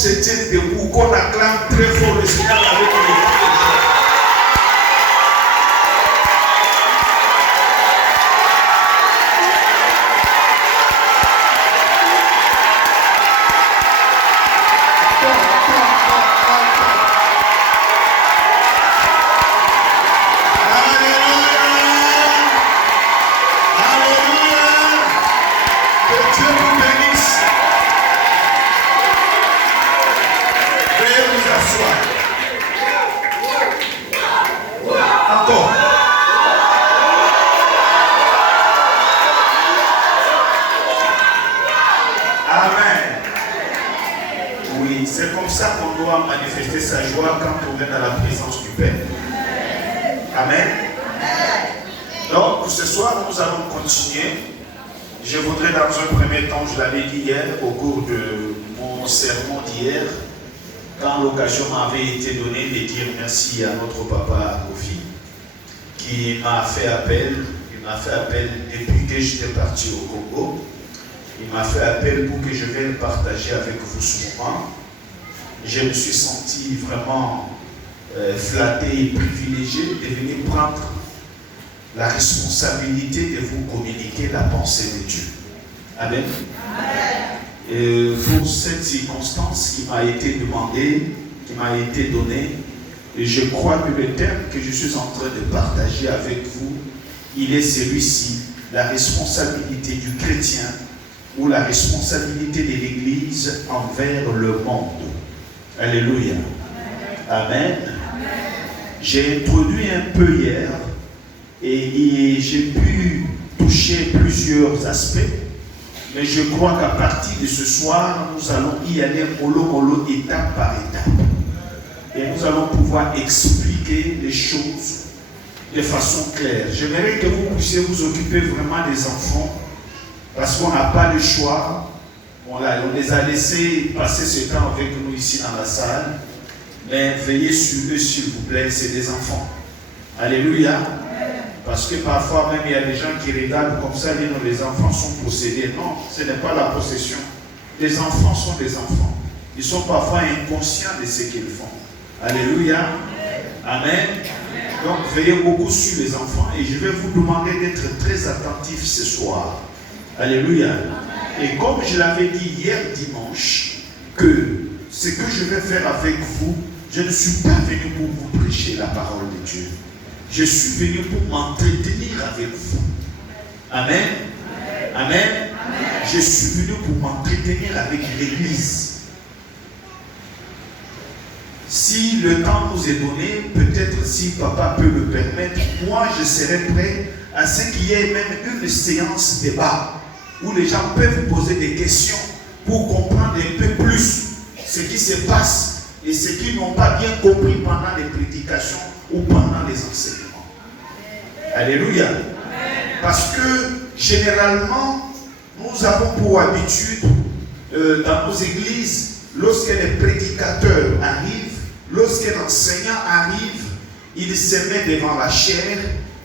se tienne debout, qu'on acclame très fort le Seigneur avec le manifester sa joie quand on est dans la présence du Père. Amen. Donc, ce soir, nous allons continuer. Je voudrais dans un premier temps, je l'avais dit hier, au cours de mon sermon d'hier, quand l'occasion m'avait été donnée de dire merci à notre papa Kofi, qui m'a fait appel. Il m'a fait appel depuis que j'étais parti au Congo. Il m'a fait appel pour que je vienne partager avec vous ce moment. Je me suis senti vraiment flatté et privilégié de venir prendre la responsabilité de vous communiquer la pensée de Dieu. Amen. Et pour cette circonstance qui m'a été demandée, qui m'a été donnée, et je crois que le thème que je suis en train de partager avec vous, il est celui-ci, la responsabilité du chrétien ou la responsabilité de l'Église envers le monde. Alléluia. Amen. J'ai introduit un peu hier et j'ai pu toucher plusieurs aspects, mais je crois qu'à partir de ce soir, nous allons y aller mollo, étape par étape. Et nous allons pouvoir expliquer les choses de façon claire. J'aimerais que vous puissiez vous occuper vraiment des enfants, parce qu'on n'a pas le choix. On les a laissés passer ce temps avec nous ici dans la salle. Mais veillez sur eux, s'il vous plaît, c'est des enfants. Alléluia. Parce que parfois même il y a des gens qui regardent comme ça, disent les enfants sont possédés. Non, ce n'est pas la possession. Les enfants sont des enfants. Ils sont parfois inconscients de ce qu'ils font. Alléluia. Amen. Donc veillez beaucoup sur les enfants et je vais vous demander d'être très attentifs ce soir. Alléluia. Et comme je l'avais dit hier dimanche, que ce que je vais faire avec vous, je ne suis pas venu pour vous prêcher la parole de Dieu. Je suis venu pour m'entretenir avec vous. Amen. Amen. Je suis venu pour m'entretenir avec l'Église. Si le temps nous est donné, peut-être si papa peut le permettre, moi je serai prêt à ce qu'il y ait même une séance débat où les gens peuvent vous poser des questions pour comprendre un peu plus ce qui se passe et ce qu'ils n'ont pas bien compris pendant les prédications ou pendant les enseignements. Alléluia. Parce que généralement, nous avons pour habitude dans nos églises, lorsque les prédicateurs arrivent, lorsque l'enseignant arrive, il se met devant la chair,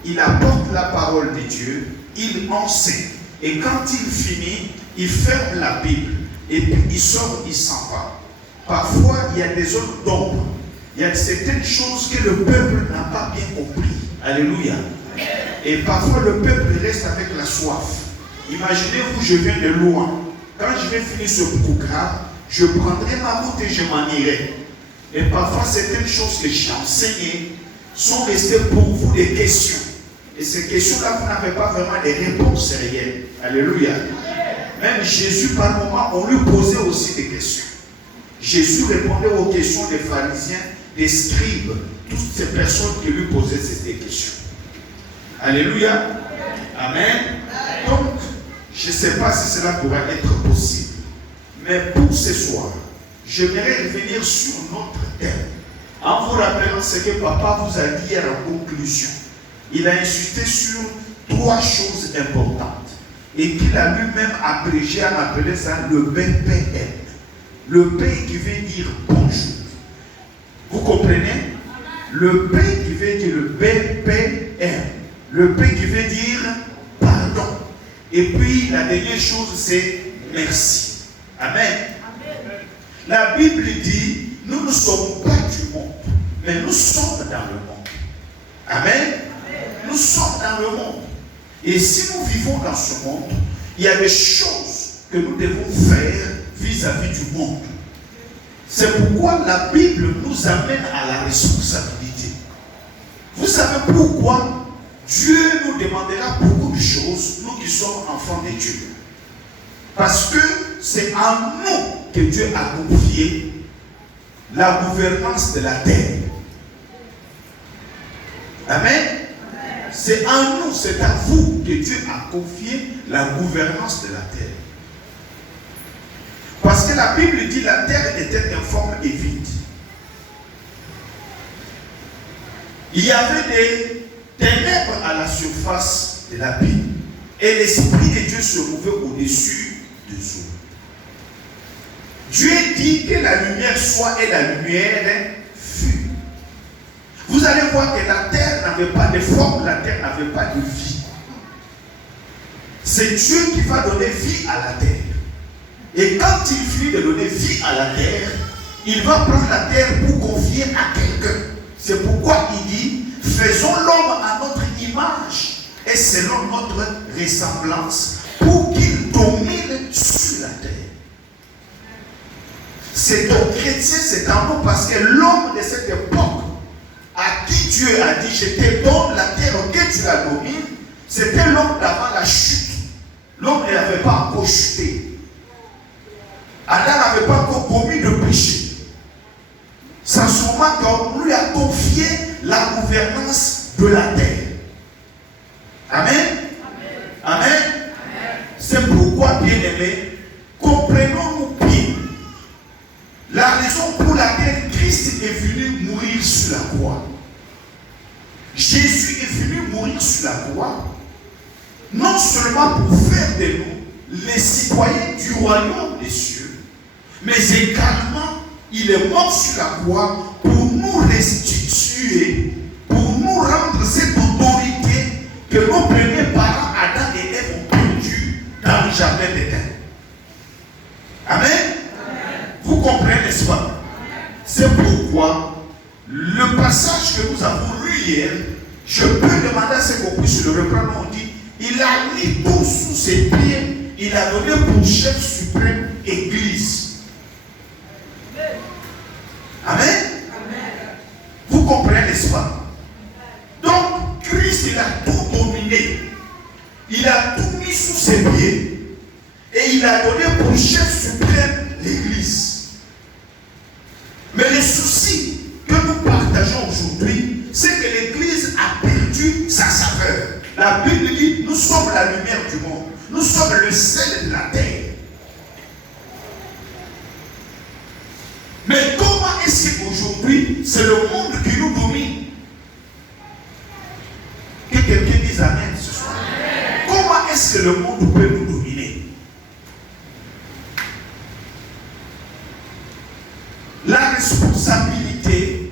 il apporte la parole de Dieu, il enseigne. Et quand il finit, il ferme la Bible et puis il sort, il s'en va. Parfois, il y a des zones d'ombre. Il y a certaines choses que le peuple n'a pas bien compris. Alléluia. Et parfois, le peuple reste avec la soif. Imaginez-vous, je viens de loin. Quand je vais finir ce programme, je prendrai ma route et je m'en irai. Et parfois, certaines choses que j'ai enseignées sont restées pour vous des questions. Et ces questions-là, vous n'avez pas vraiment des réponses réelles. Alléluia. Même Jésus, par moment, on lui posait aussi des questions. Jésus répondait aux questions des pharisiens, des scribes, toutes ces personnes qui lui posaient ces questions. Alléluia. Amen. Donc, je ne sais pas si cela pourrait être possible. Mais pour ce soir, j'aimerais revenir sur notre thème. En vous rappelant ce que papa vous a dit hier en conclusion. Il a insisté sur 3 choses importantes. Et qu'il a lui-même abrégé en appelant ça le BPM. Le P qui veut dire bonjour. Vous comprenez? Le P qui veut dire le BPM. Le P qui veut dire pardon. Et puis la dernière chose c'est merci. Amen. La Bible dit, nous ne sommes pas du monde, mais nous sommes dans le monde. Amen. Nous sommes dans le monde. Et si nous vivons dans ce monde, il y a des choses que nous devons faire vis-à-vis du monde. C'est pourquoi la Bible nous amène à la responsabilité. Vous savez pourquoi Dieu nous demandera beaucoup de choses, nous qui sommes enfants de Dieu. Parce que c'est en nous que Dieu a confié la gouvernance de la terre. Amen. C'est en nous, c'est à vous que Dieu a confié la gouvernance de la terre. Parce que la Bible dit que la terre était informe et vide. Il y avait des ténèbres à la surface de l'abîme. Et l'Esprit de Dieu se mouvait au-dessus des eaux. Dieu dit que la lumière soit et la lumière fut. Vous allez voir que la terre n'avait pas de forme, la terre n'avait pas de vie. C'est Dieu qui va donner vie à la terre. Et quand il finit de donner vie à la terre, il va prendre la terre pour confier à quelqu'un. C'est pourquoi il dit, faisons l'homme à notre image et selon notre ressemblance pour qu'il domine sur la terre. C'est un chrétien, c'est en nous parce que l'homme de cette époque à qui Dieu a dit, je te donne la terre que tu la domines, c'était l'homme d'avant la chute. L'homme n'avait pas encore chuté. Adam n'avait pas encore commis de péché. C'est sûrement qu'on lui a confié la gouvernance de la terre. Amen. Amen. Amen. C'est pourquoi, bien-aimés, comprenons-nous bien la raison pour laquelle Christ est venu mourir sur la croix. Jésus est venu mourir sur la croix, non seulement pour faire de nous les citoyens du royaume des cieux, mais également il est mort sur la croix pour nous restituer, pour nous rendre cette autorité que nos premiers parents, Adam et Ève, ont perdue dans le jardin d'Éden. Amen. Vous comprenez, n'est-ce pas? C'est pourquoi le passage que nous avons lu hier, je peux demander à ce qu'on puisse le reprendre. On dit, il a mis tout sous ses pieds, il a donné pour chef suprême Église. Amen. Vous comprenez, n'est-ce pas? Donc, Christ, il a tout dominé. Il a tout mis sous ses pieds. Et il a donné pour chef suprême l'Église. Mais le souci que nous partageons aujourd'hui, c'est que l'Église a perdu sa saveur. La Bible dit, nous sommes la lumière du monde. Nous sommes le sel de la terre. Mais comment est-ce qu'aujourd'hui, c'est le monde qui nous domine? Que quelqu'un dise Amen ce soir. Comment est-ce que le monde peut nous dominer? La responsabilité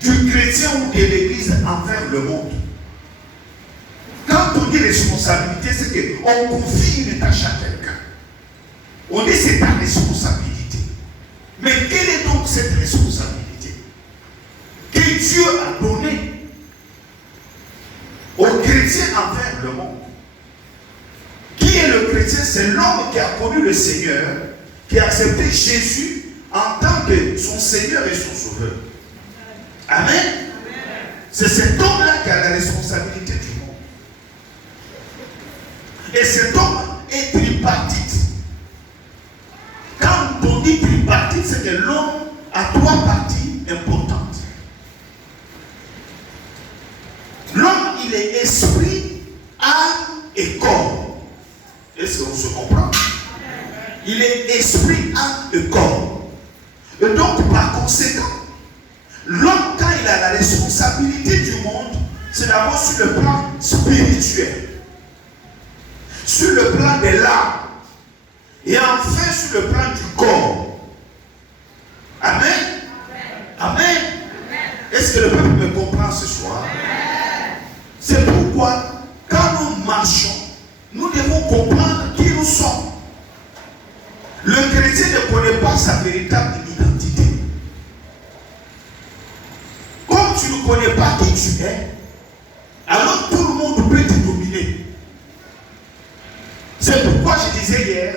du chrétien ou de l'Église envers le monde. Quand on dit responsabilité, c'est qu'on confie une tâche à quelqu'un. On dit c'est ta responsabilité. Mais quelle est donc cette responsabilité que Dieu a donnée aux chrétiens envers le monde? Qui est le chrétien? C'est l'homme qui a connu le Seigneur, qui a accepté Jésus en tant que son Seigneur et son Sauveur. Amen. C'est cet homme-là qui a la responsabilité du monde. Et cet homme est tripartite. Quand on dit tripartite, c'est que l'homme a trois parties importantes. L'homme, il est esprit, âme et corps. Est-ce qu'on se comprend? Il est esprit, âme et corps. Et donc, par conséquent, l'homme, quand il a la responsabilité du monde, c'est d'abord sur le plan spirituel, sur le plan de l'âme, et enfin sur le plan du corps. Amen. Amen. Est-ce que le peuple me comprend ce soir? C'est pourquoi, quand nous marchons, nous devons comprendre qui nous sommes. Le chrétien ne connaît pas sa véritable identité. Comme tu ne connais pas qui tu es, alors tout le monde peut te dominer. C'est pourquoi je disais hier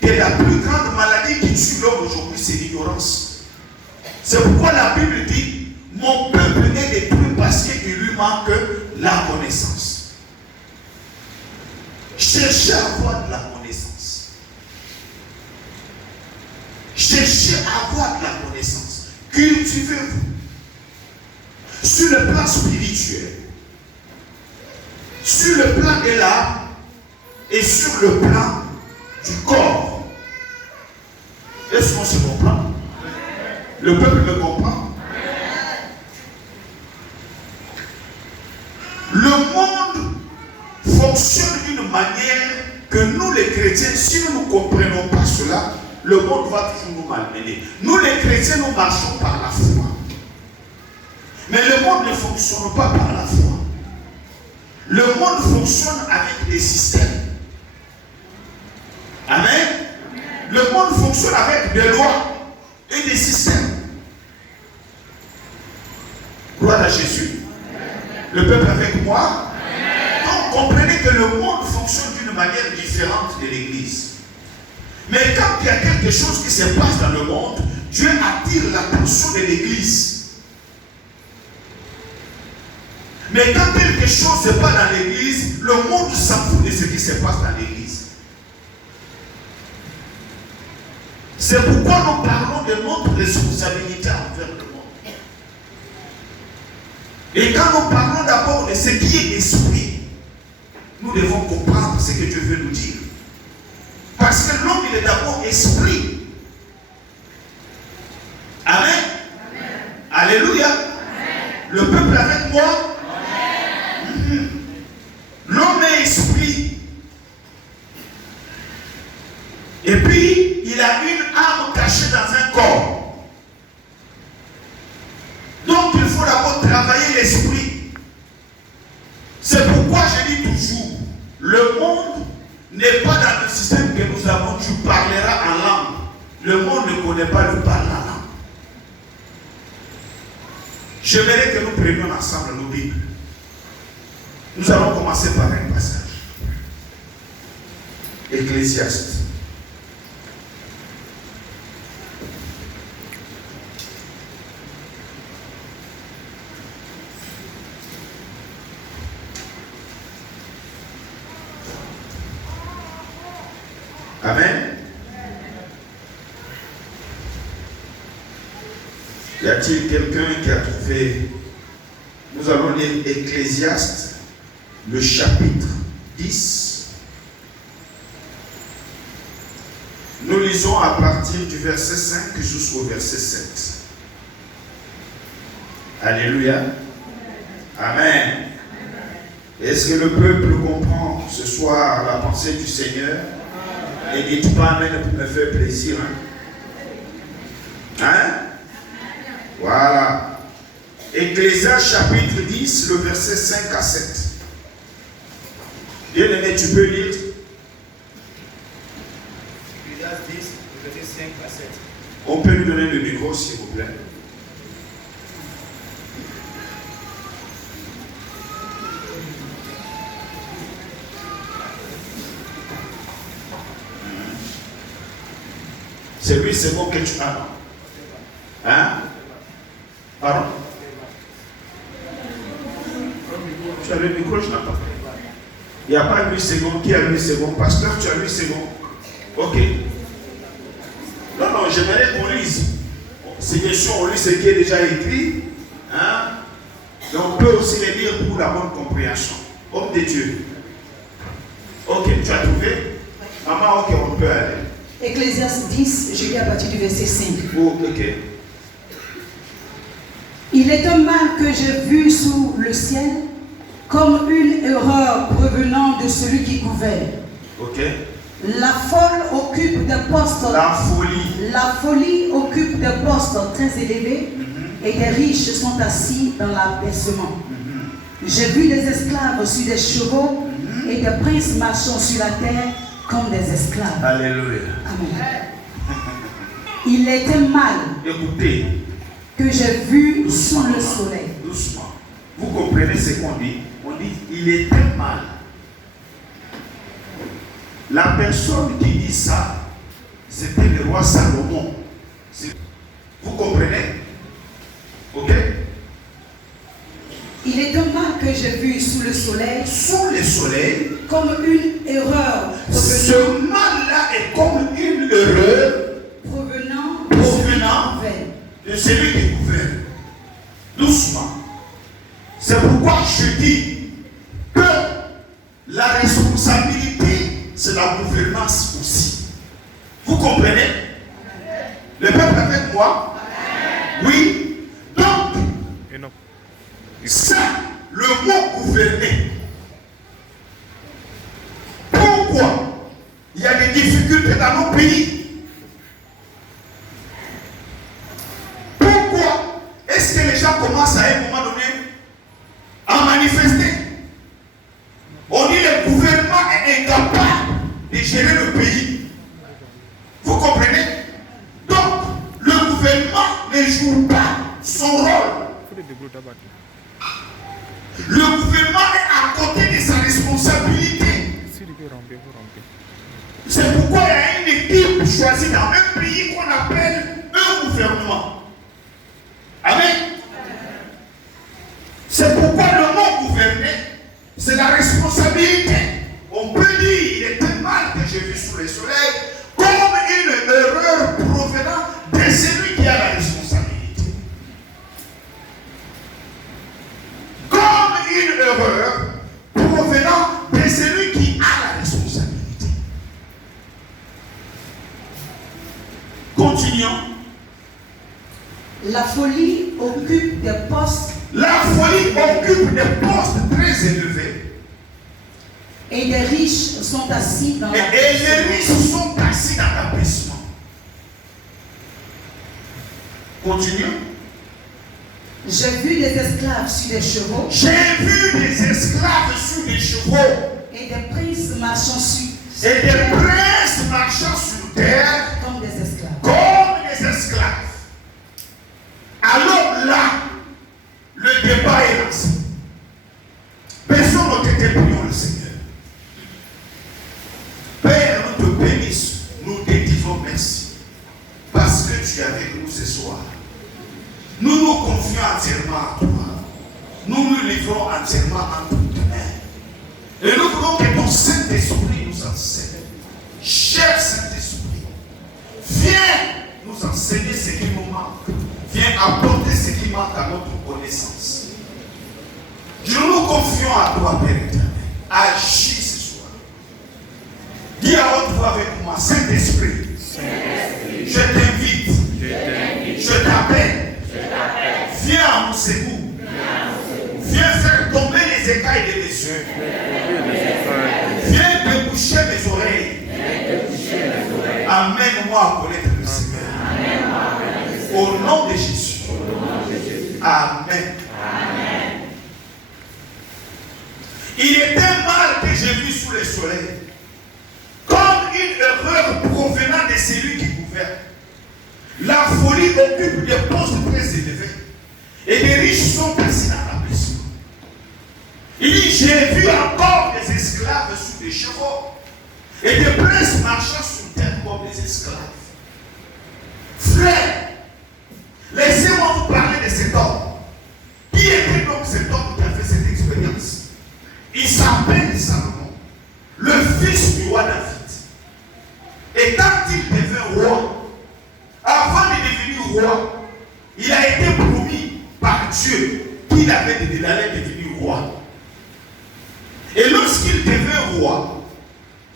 que la plus grande maladie qui tue l'homme aujourd'hui, c'est l'ignorance. C'est pourquoi la Bible dit, mon peuple est détruit parce qu'il lui manque la connaissance. Cherchez à avoir de la connaissance. Cherchez à avoir de la connaissance. Cultivez-vous. Sur le plan spirituel, sur le plan de l'âme et sur le plan du corps. Est-ce qu'on se comprend? Le peuple me comprend? Le monde fonctionne d'une manière que nous les chrétiens, si nous ne comprenons pas cela, le monde va toujours nous malmener. Nous les chrétiens, nous marchons par la foi. Mais le monde ne fonctionne pas par la foi. Le monde fonctionne avec des systèmes. Amen. Le monde fonctionne avec des lois et des systèmes. Gloire à Jésus. Le peuple avec moi. Donc comprenez que le monde fonctionne d'une manière différente de l'Église. Mais quand il y a quelque chose qui se passe dans le monde, Dieu attire l'attention de l'Église. Mais quand quelque chose se passe dans l'Église, le monde s'en fout de ce qui se passe dans l'Église. C'est pourquoi nous parlons de notre responsabilité envers le monde. Et quand nous parlons d'abord de ce qui est esprit, nous devons comprendre ce que Dieu veut nous dire. Parce que l'homme, il est d'abord esprit. Amen. Amen. Alléluia. Amen. Le peuple avec moi. L'homme est esprit. Et puis, il a une âme cachée dans un corps. Donc, il faut d'abord travailler l'esprit. C'est pourquoi je dis toujours, le monde n'est pas dans le système que nous avons. Tu parleras en langue. Le monde ne connaît pas le parler en langue. J'aimerais que nous prenions ensemble nos Bibles. Nous allons commencer par un passage. Ecclésiaste. Amen. Y a-t-il quelqu'un qui a trouvé? Nous allons lire Ecclésiaste, le chapitre 10. Nous lisons à partir du verset 5 jusqu'au verset 7. Alléluia. Amen. Est-ce que le peuple comprend ce soir la pensée du Seigneur? Et dites pas Amen pour me faire plaisir. Hein? Voilà. Ecclésiaste chapitre 10, le verset 5 à 7. Bien-aimé, tu peux lire. Ecclésiaste 10, le verset 5 à 7. On peut lui donner le micro, s'il vous plaît. C'est lui, c'est bon que tu as. Hein? Pardon? Tu as le micro, je n'entends pas. Il n'y a pas 8 secondes. Qui a 8 secondes? Pasteur, tu as 8 secondes. Ok. Non, j'aimerais qu'on lise. C'est bien sûr, on lit ce qui est déjà écrit. Hein? Mais on peut aussi les lire pour la bonne compréhension. Homme de Dieu. Ok, tu as trouvé? Maman, ok, on peut aller. Ecclésiaste 10, je lis à partir du verset 5. Oh, ok. Il est un mal que j'ai vu sous le ciel, comme une erreur provenant de celui qui gouverne. Ok. La folle occupe des postes. La folie. La folie occupe des postes très élevés et des riches sont assis dans l'abaissement. J'ai vu des esclaves sur des chevaux et des princes marchant sur la terre comme des esclaves. Alléluia. Amen. Il était mal Écoutez, que j'ai vu sous doucement, le soleil. doucement. Vous comprenez ce qu'on dit? On dit il était mal. La personne qui dit ça, c'était le roi Salomon. Vous comprenez? Ok? Il était mal que j'ai vu sous le soleil, Sous le soleil, comme une erreur ce mal-là est comme une erreur provenant provenant de celui qui gouverne. Doucement. C'est pourquoi je dis que la responsabilité, c'est la gouvernance aussi. Vous comprenez? Le peuple avec moi? Oui. Donc, ça, le mot gouverner. Pourquoi il y a des difficultés dans nos pays? Pourquoi est-ce que les gens commencent à un moment donné à manifester? On dit que le gouvernement est incapable de gérer le pays. Vous comprenez? Donc, le gouvernement ne joue pas son rôle. Le gouvernement est à côté de sa responsabilité. C'est pourquoi il y a une équipe choisie dans un pays qu'on appelle un gouvernement. Amen. C'est pourquoi le mot gouverner, c'est la responsabilité. On peut dire, il était mal que j'ai vu sous le soleil, comme une erreur provenant de celui qui a la responsabilité. Comme une erreur provenant de celui qui a la responsabilité. Continuons. La folie occupe des postes. La folie occupe des postes très élevés. Et les riches sont assis dans Et les riches sont assis dans l'abaissement. Continuons. J'ai vu des esclaves sur des chevaux. J'ai vu des esclaves sur des chevaux Et des princes marchant sur et des princes marchant sur terre comme des esclaves. comme des esclaves. Alors là, le débat est lancé. Personne ne t'était prions le Seigneur. Père, nous te bénissons, nous te disons merci. Parce que tu es avec nous ce soir. Nous nous confions entièrement à toi. Nous nous livrons entièrement entre tes mains. Et nous voulons que ton Saint-Esprit nous enseigne. Cher Saint-Esprit, viens nous enseigner ce qui nous manque. Viens apporter ce qui manque à notre connaissance. Nous nous confions à toi, Père éternel. Agis ce soir. Dis à haute voix avec moi, Saint-Esprit, je t'invite, je t'appelle. Viens à mon secours. Viens faire tomber les écailles de mes yeux. Viens déboucher mes oreilles. Amène-moi à connaître le Seigneur. Au nom de Jésus. Amen. Il était mal que j'ai vu sous le soleil. Comme une erreur provenant de celui qui gouverne. La folie occupe des postes très élevés. Et les riches sont assis dans l'abaissement. Il dit, j'ai vu encore des esclaves sous des chevaux. Et des princes marchant sur terre comme des esclaves. Frère, laissez-moi vous parler de cet homme. Qui était donc cet homme qui a fait cette expérience? Il s'appelle Salomon, le fils du roi David. Et quand il devint roi, avant de devenir roi, il a été promis par Dieu qu'il allait devenir roi. Et lorsqu'il devint roi,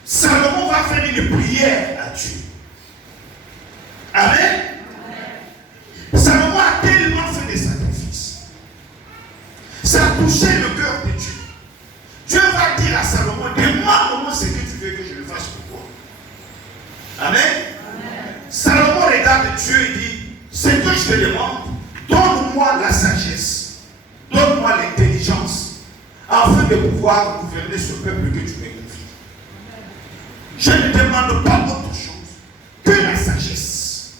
Salomon va faire une prière à Dieu. Amen. Salomon a tellement fait des sacrifices. Ça a touché le cœur de Dieu. Dieu va dire à Salomon, demande-moi ce que tu veux que je le fasse pour toi. Amen. Salomon regarde Dieu et dit, ce que je te demande, donne-moi la sagesse, donne-moi l'intelligence, afin de pouvoir gouverner ce peuple que tu me confies. Je ne demande pas autre chose que la sagesse.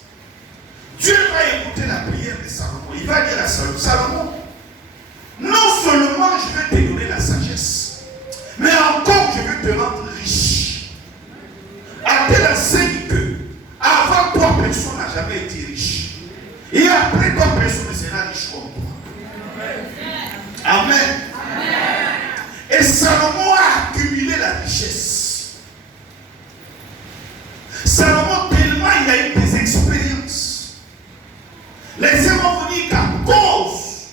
Salomon a accumulé la richesse. Salomon, tellement il a eu des expériences. Laissez-moi vous dire qu'à cause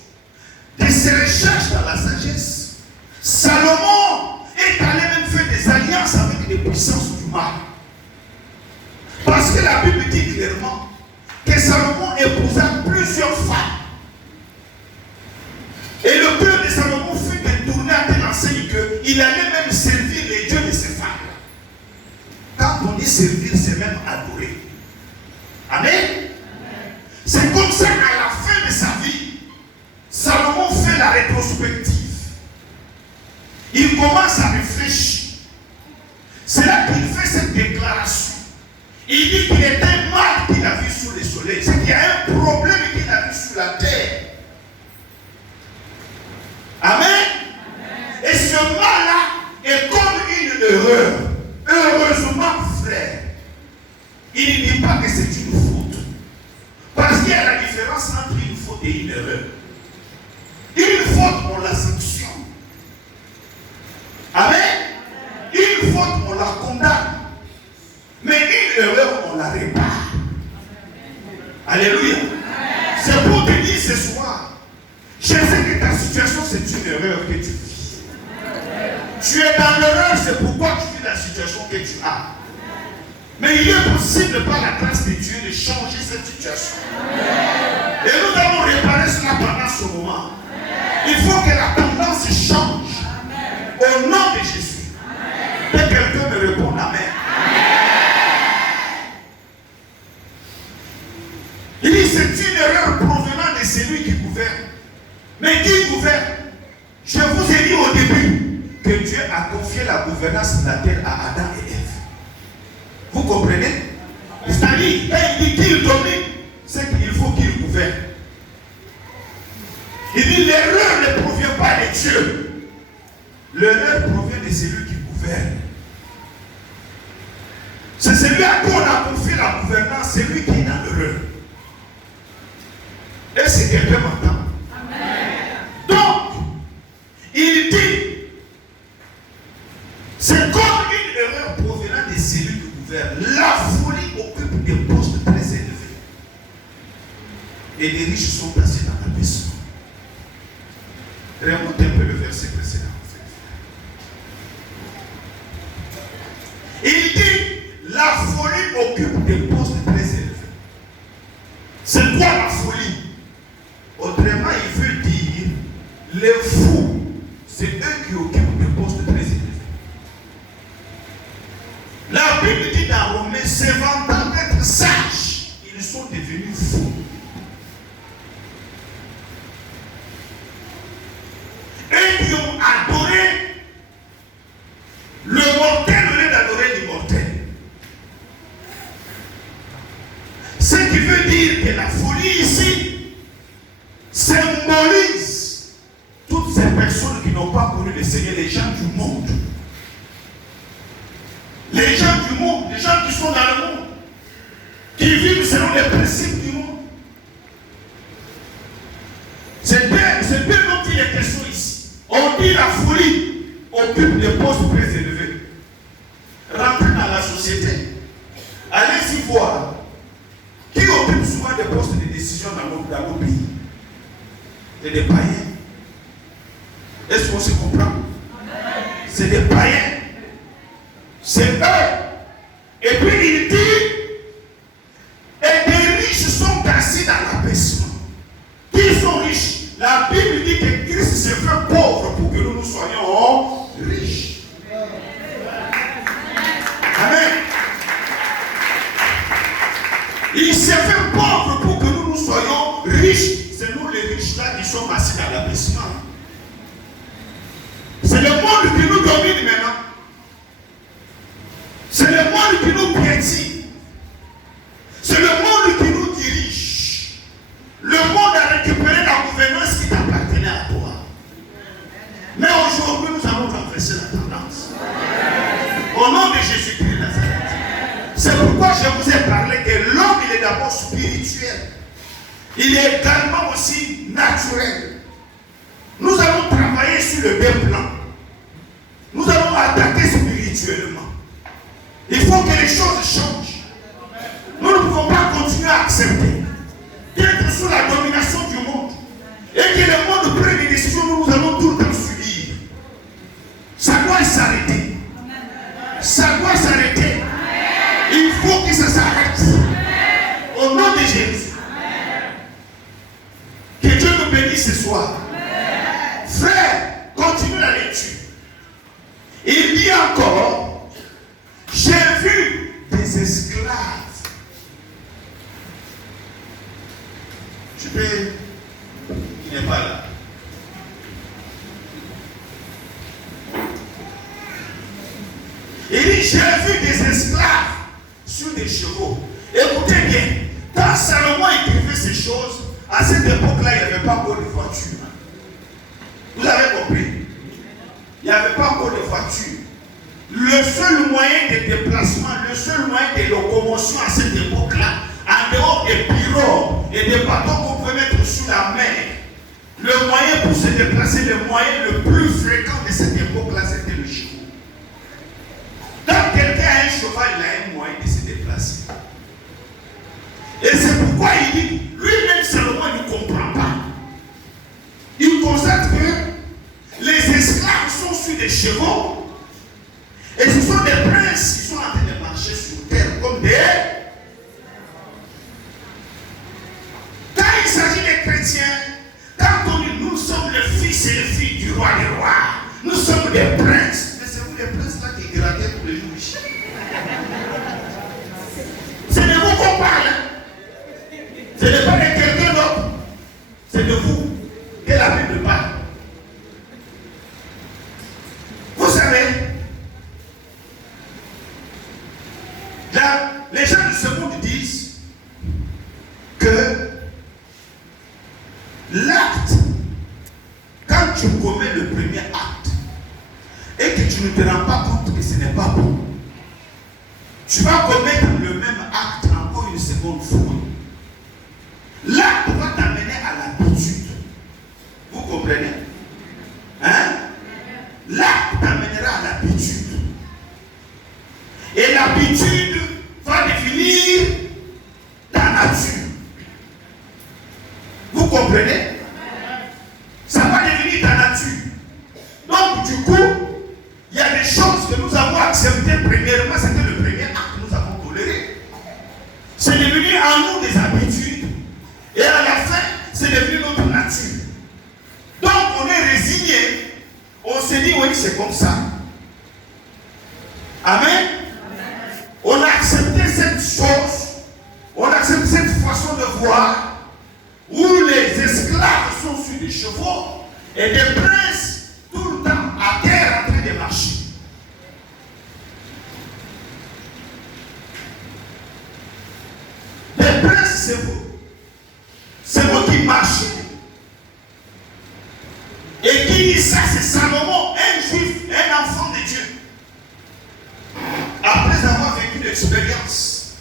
de ses recherches dans la sagesse, Salomon est allé même faire des alliances avec les puissances du mal. Parce que la Bible dit clairement que Salomon épousa plusieurs femmes. Et le cœur de Salomon fut détourné à telle enseigne qu'il allait même servir les dieux de ces femmes. Quand on dit servir, c'est même adorer. Amen. C'est comme ça qu'à la fin de sa vie, Salomon fait la rétrospective. Il commence à réfléchir. C'est là qu'il fait cette déclaration. Il dit qu'il est un mal qu'il a vu sous le soleil. C'est qu'il y a un problème qu'il a vu sur la terre. Amen. Et ce mal-là est comme une erreur. Heureusement, frère, il ne dit pas que c'est une faute. Parce qu'il y a la différence entre une faute et une erreur. Une faute, on la sanctionne. Amen. Une faute, on la condamne. Mais une erreur, on la répare. Alléluia. C'est pour te dire ce soir, je sais que ta situation, c'est une erreur que tu vis. Tu es dans l'erreur, c'est pourquoi tu vis la situation que tu as. Mais il est possible par la grâce de Dieu de changer cette situation. Et nous allons réparer cela pendant ce moment. Il faut que la tendance change. Au nom de Jésus. Que quelqu'un me réponde Amen. Il dit c'est une erreur provenant de celui qui gouverne. Mais qui gouverne? Je vous ai dit au début que Dieu a confié la gouvernance de la terre à Adam et Ève. Vous comprenez? C'est-à-dire, quand il dit qu'il domine, c'est qu'il faut qu'il gouverne. Il dit l'erreur ne provient pas de Dieu. L'erreur provient de celui qui gouverne. C'est celui à qui on a confié la gouvernance, celui qui est dans l'erreur. Est-ce que quelqu'un m'entend? Donc, il dit, c'est comme une erreur provenant de celui qui gouverne. La folie occupe des postes très élevés. Et les riches sont placés dans l'abaissement. Remonte un peu le verset précédent. Il dit, la folie occupe des postes très élevés. C'est quoi la folie? Autrement, il veut dire, les fous, c'est eux qui occupent des postes très élevés. La Bible dit dans Romains, se vantant d'être sages, ils sont devenus fous. Eux qui ont adoré le mortel au lieu d'adorer l'immortel. Ce qui veut dire que la folie ici symbolise toutes ces personnes qui n'ont pas connu le Seigneur, les gens du monde. Les gens du monde, les gens qui sont dans le monde, qui vivent selon les principes du monde. C'est peu dont il est question ici. On dit la folie occupe des postes très élevés. Rentrez dans la société. Allez-y voir qui occupe souvent des postes de décision dans nos pays. C'est des païens. Est-ce qu'on se comprend? C'est des païens. C'est eux. Et puis il dit, et des riches sont assis dans l'abaissement. Qui sont riches? La Bible dit que Christ s'est fait pauvre pour que nous soyons riches. Amen. Il s'est fait pauvre pour que nous soyons riches. C'est nous les riches là qui sommes assis dans l'abaissement. C'est le monde qui nous domine maintenant. C'est le monde qui nous piétine. C'est le monde qui nous dirige. Le monde a récupéré la gouvernance qui t'appartenait à toi. Mais aujourd'hui, nous allons renverser la tendance. Au nom de Jésus-Christ de Nazareth. C'est pourquoi je vous ai parlé que l'homme, il est d'abord spirituel. Il est également aussi naturel. Nous allons travailler sur le deux plans. tue. Il dit encore, j'ai vu des esclaves. Tu peux, il n'est pas là. Il dit, j'ai vu des esclaves sur des chevaux. Écoutez bien, quand Salomon écrivait ces choses, à cette époque-là, il n'y avait pas encore de voiture. Vous avez compris? Il n'y avait pas encore de voiture. Le seul moyen de déplacement, le seul moyen de locomotion à cette époque-là, en dehors des pirogues et des bateaux qu'on pouvait mettre sur la mer, le moyen pour se déplacer, le moyen le plus fréquent de cette époque-là, c'était le cheval. Quand quelqu'un a un cheval, il a un moyen de se déplacer. Et c'est pourquoi il dit, lui-même Salomon ne comprend pas. Il constate que les esclaves sont sur des chevaux et ce sont des princes qui sont en train de marcher sur terre comme des... Quand il s'agit des chrétiens, quand on dit nous sommes les fils et les filles du roi des rois, nous sommes des princes, mais c'est vous les princes là qui grattaient pour les louis. C'est de vous qu'on parle. Ce n'est pas de quelqu'un d'autre. C'est de vous que la Bible parle. Vous savez, là, les gens de ce monde disent que l'acte, quand tu commets le premier acte et que tu ne te rends pas compte que ce n'est pas bon, tu vas commettre le même acte encore une seconde fois. L'acte va t'amener à l'habitude. Vous comprenez? Hein? L'acte t'amènera à l'habitude. Et l'habitude va devenir ta nature. Vous comprenez? Ça va devenir ta nature. Donc du coup, il y a des choses que nous avons acceptées premièrement, c'était le premier acte que nous avons toléré. C'est devenu en nous des habitudes. Et à la fin, c'est devenu notre nature. Donc on est résigné. On s'est dit, oui, c'est comme ça. Amen. On a accepté cette chose. On a accepté cette façon de voir où les esclaves sont sur des chevaux et des princes tout le temps à terre en train de marcher. Les princes, c'est vous. C'est vous qui marchez. Et qui dit ça, c'est Salomon, un juif, un enfant de Dieu. Après avoir vécu l'expérience,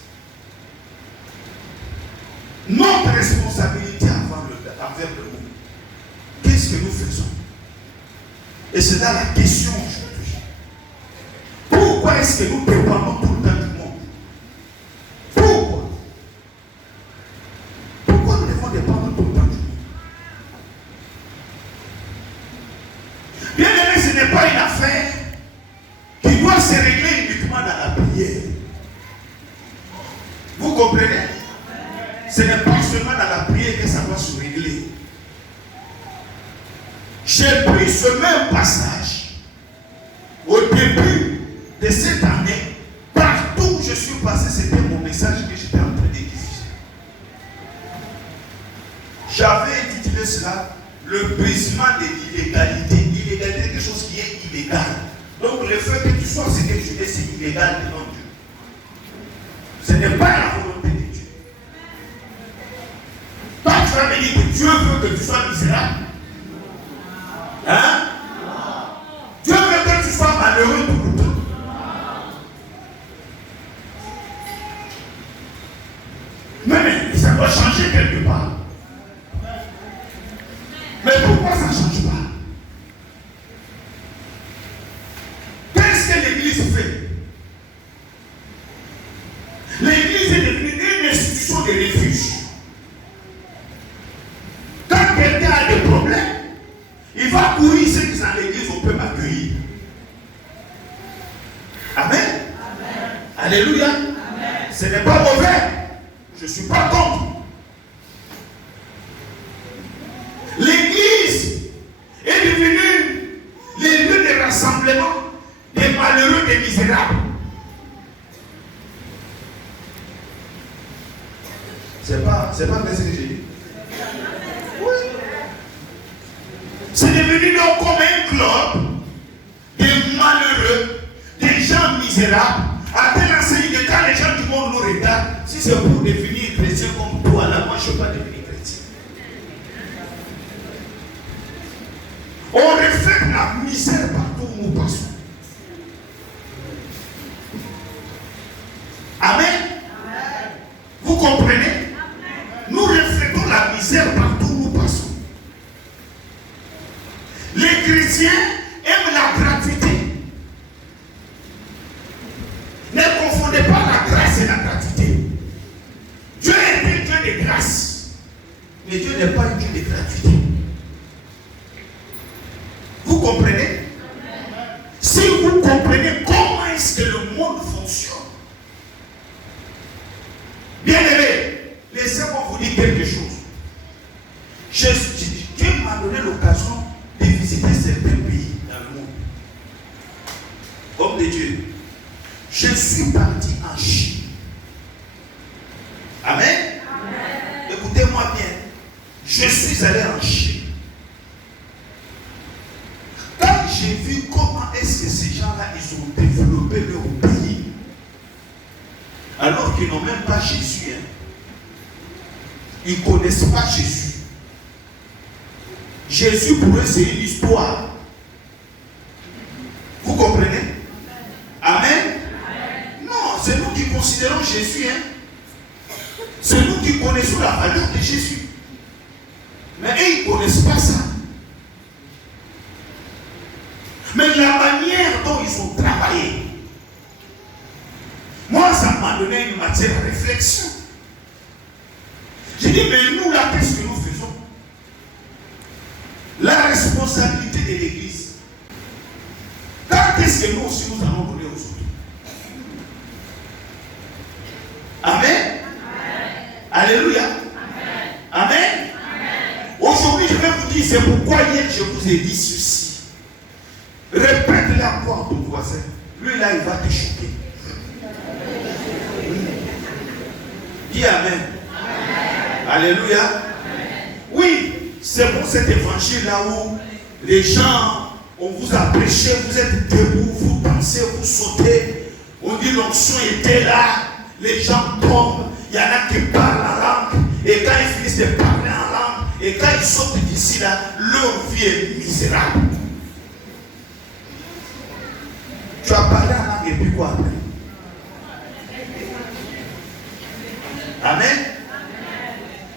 notre responsabilité envers le monde, qu'est-ce que nous faisons? Et c'est là la question aujourd'hui. Pourquoi est-ce que nous dépendons tout le temps du monde? Pourquoi? Pourquoi nous devons dépendre tout le temps du monde? Bien aimé, ce n'est pas une affaire qui doit se régler uniquement dans la prière. Vous comprenez? Ce n'est pas seulement dans la prière que ça doit se régler. J'ai pris ce même passage au début de cette année. Partout où je suis passé, c'était mon message que j'étais en train de diffuser. J'avais intitulé cela le brisement de l'illégalité. L'illégalité est quelque chose qui est illégal. Donc le fait que tu sois ce que tu es, c'est illégal devant Dieu. Ce n'est pas la volonté de Dieu. Toi, tu vas me dire que Dieu veut que tu sois misérable. Hein? Dieu veut que tu sois malheureux tout le temps. Mais ça doit changer quelque part. Mais pourquoi ça ne change pas? Qu'est-ce que l'Église fait? L'Église est devenue une institution de refuge. Quand quelqu'un a des problèmes, il va courir ceux qui sont dans l'église, on peut m'accueillir. Amen. Amen. Alléluia. Amen. Ce n'est pas mauvais. Je ne suis pas contre. L'église est devenue les lieux de rassemblement des malheureux, des misérables. C'est pas vrai ce que j'ai dit. Oui. C'est devenu donc comme un club des malheureux, des gens misérables, à tel enseigne que quand les gens du monde nous regardent, si c'est pour devenir chrétien comme toi, là, moi je ne veux pas devenir chrétien. On reflète la misère partout où nous passons. Amen. Amen. Vous comprenez? Amen. Nous reflétons la misère partout où nous passons. Les chrétiens aiment la gratuité. Ne confondez pas la grâce et la gratuité. Dieu est un Dieu de grâce. Mais Dieu n'est pas un Dieu de gratuité. Vous comprenez? Amen. Si vous comprenez comment est-ce que le monde fonctionne, bien aimé, laissez-moi vous dire quelque chose. Dieu m'a donné l'occasion de visiter certains pays dans le monde. Homme de Dieu, je suis parti en Chine. Amen. Amen. Écoutez-moi bien. Je suis allé en Chine. Quand j'ai vu comment est-ce que ces gens-là, ils ont développé leur pays, alors qu'ils n'ont même pas Jésus, hein. Ils ne connaissent pas Jésus. Jésus pour eux, c'est une histoire. Vous comprenez? Amen. Amen. Non, c'est nous qui considérons Jésus, hein. C'est nous qui connaissons la valeur de Jésus. Mais eux, ils ne connaissent pas ça. Mais la manière dont ils ont travaillé, moi, ça m'a donné une matière de réflexion. J'ai dit, mais nous, là, qu'est-ce que nous faisons? La responsabilité de l'Église. Quand est-ce que nous aussi nous allons donner aux autres? Amen. Amen. Alléluia. Amen. Amen. Amen. Aujourd'hui, je vais vous dire, c'est pourquoi hier je vous ai dit ceci. Répète-le encore à ton voisin. Lui, là, il va te choquer. Dis Amen. Amen. Alléluia. Amen. Oui, c'est pour cet évangile-là où les gens, on vous a prêché, vous êtes debout, vous dansez, vous sautez. On dit l'onction était là, les gens tombent, il y en a qui parlent en langue, et quand ils finissent de parler en langue, et quand ils sortent d'ici là, leur vie est misérable. Tu as parlé en langue et puis quoi après? Amen.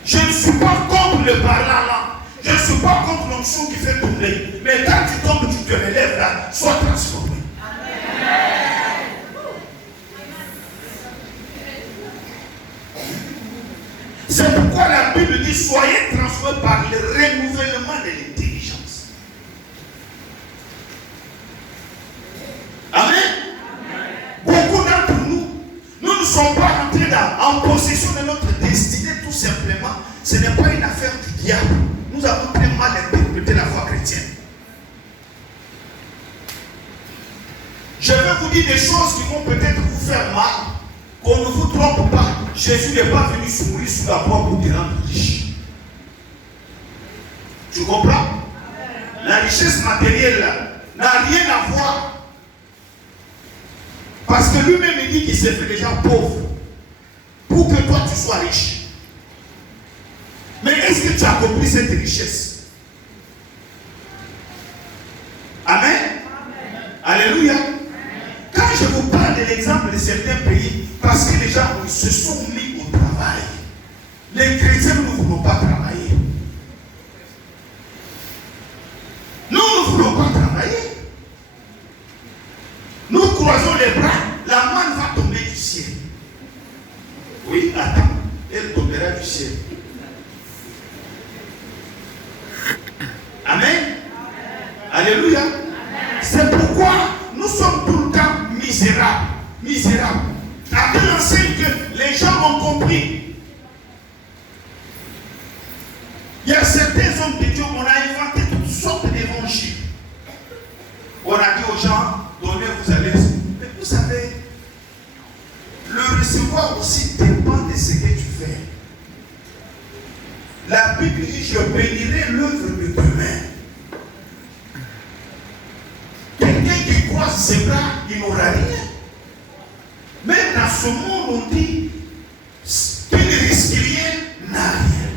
Je ne suis pas contre le parler en langue. Je ne suis pas contre l'onction qui fait tomber. Mais quand tu tombes, tu te relèves là, sois transformé. Amen. C'est pourquoi la Bible dit soyez transformés par le renouvellement de l'intelligence. Amen. Beaucoup d'entre nous, nous ne sommes pas entrés en possession de notre destinée tout simplement. Ce n'est pas une affaire du diable. Nous avons très mal interprété la foi chrétienne. Je vais vous dire des choses qui vont peut-être vous faire mal. Qu'on ne vous trompe pas. Jésus n'est pas venu se mourir sous la croix pour te rendre riche. Tu comprends? La richesse matérielle là n'a rien à voir. Parce que lui-même il dit qu'il s'est fait déjà pauvre pour que toi tu sois riche. Mais est-ce que tu as compris cette richesse? Amen. Amen. Alléluia. Amen. Quand je vous parle de l'exemple de certains pays, parce que les gens se sont mis au travail. Les chrétiens ne voulons pas travailler. Nous ne voulons pas travailler. Nous croisons les bras, la manne va tomber du ciel. Oui, attends, elle tombera du ciel. Amen. Amen. Alléluia. Amen. C'est pourquoi nous sommes tout le temps misérables. Misérables. À tel enseigne que les gens ont compris. Il y a certains hommes de Dieu, on a inventé toutes sortes d'évangiles. On a dit aux gens, donnez, vous allez. Mais vous savez, le recevoir aussi dépend de ce que tu fais. La Bible dit, je bénirai l'œuvre de tes mains. Quelqu'un qui croise ses bras, il n'aura rien. Même dans ce monde, on dit, qui ne risque rien, n'a rien.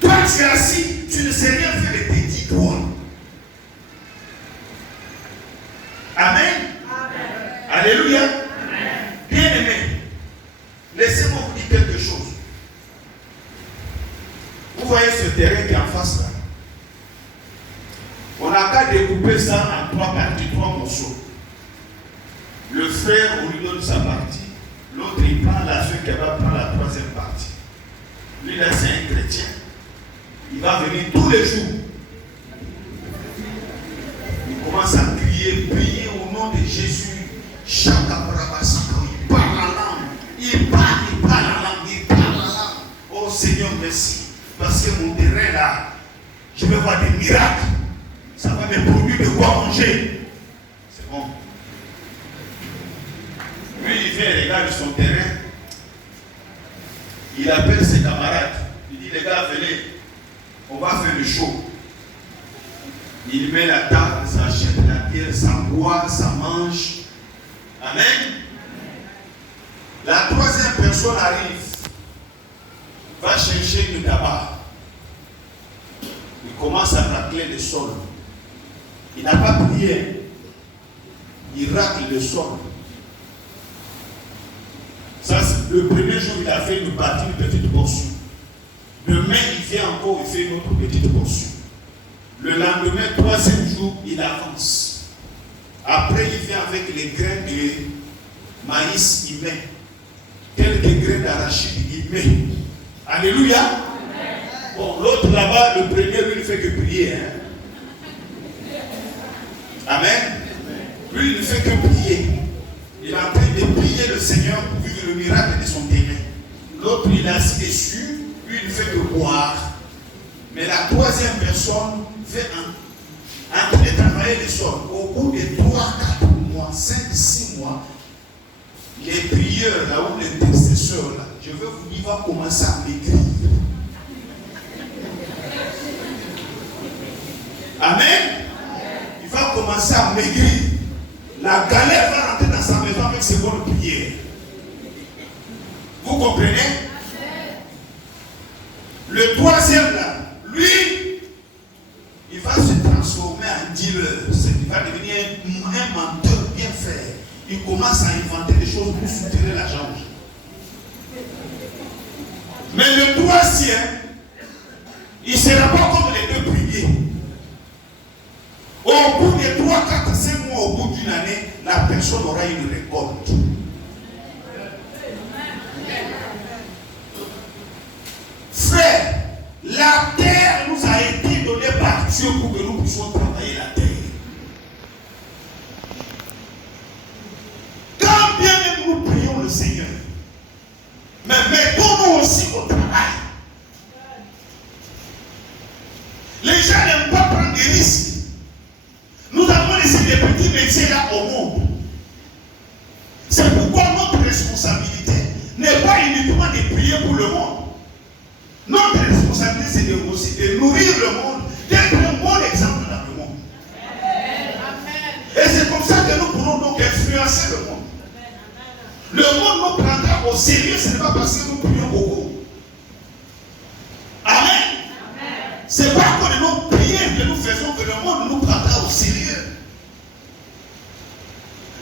Toi, tu es assis, tu ne sais rien faire de tes 10 doigts. Amen. Amen. Alléluia. Amen. Bien aimé, laissez-moi vous dire quelque chose. Vous voyez ce terrain qui est en face là. On n'a qu'à découper ça en 3 parties, 3 morceaux. Le frère, on lui donne sa partie. L'autre, il prend la soeur qui va prendre la 3e partie. Lui là, c'est un chrétien. Il va venir tous les jours. Il commence à crier, prier au nom de Jésus. Il parle la langue. Il parle la langue. Il parle la langue. Oh Seigneur, merci. Parce que mon terrain là, je vais voir des miracles. Ça va me produire de quoi manger. C'est bon. Lui, il vient, il regarde son terrain. Il appelle ses camarades. Il dit, les gars, venez. On va faire le show. Il met la table, ça achète la bière, ça boit, ça mange. Amen. La 3e personne arrive. Va chercher du tabac. Il commence à racler le sol. Il n'a pas prié. Il racle le sol. Ça, le premier jour, il a fait une partie, une petite portion. Demain, il vient encore, il fait une autre petite portion. Le lendemain, 3e jour, il avance. Après, il vient avec les grains de maïs, il met. Quelques grains d'arachide, il met. Alléluia. Bon, l'autre là-bas, le premier, lui, il ne fait que prier. Hein? Amen. Lui, il ne fait que prier. Il est en train de prier le Seigneur pour vivre le miracle de son terrain. L'autre, il est assis dessus. Lui, il ne fait que boire. Mais la 3e personne fait en train de travailler le sol. Au bout de 3-4 mois, 5-6 mois, les prieurs là où les intercesseurs là, je veux vous dire, il va commencer à maigrir. Amen. Il va commencer à maigrir. La galère va rentrer dans sa maison avec ses bonnes prières. Vous comprenez? Le 3e là, lui, il va se transformer en dealer. Il va devenir un menteur bien fait. Il commence à inventer des choses pour soutenir l'argent. Mais le 3e, il ne sera pas comme les 2 premiers. Au bout de 3, 4, 5 mois, au bout d'une année, la personne aura une récolte. Frère, la terre nous a été donnée par Dieu pour que nous puissions travailler la terre. Quand bien même nous prions le Seigneur, mais mettons-nous aussi au travail. Les gens n'aiment pas prendre des risques. Nous avons laissé des petits métiers là au monde. C'est pourquoi notre responsabilité n'est pas uniquement de prier pour le monde. Notre responsabilité, c'est aussi de nourrir le monde, d'être un bon exemple dans le monde. Et c'est comme ça que nous pourrons donc influencer le monde. Le monde nous prendra au sérieux, ce n'est pas parce que nous prions beaucoup. Amen. Ce n'est pas que nos prières que nous faisons que le monde nous prendra au sérieux.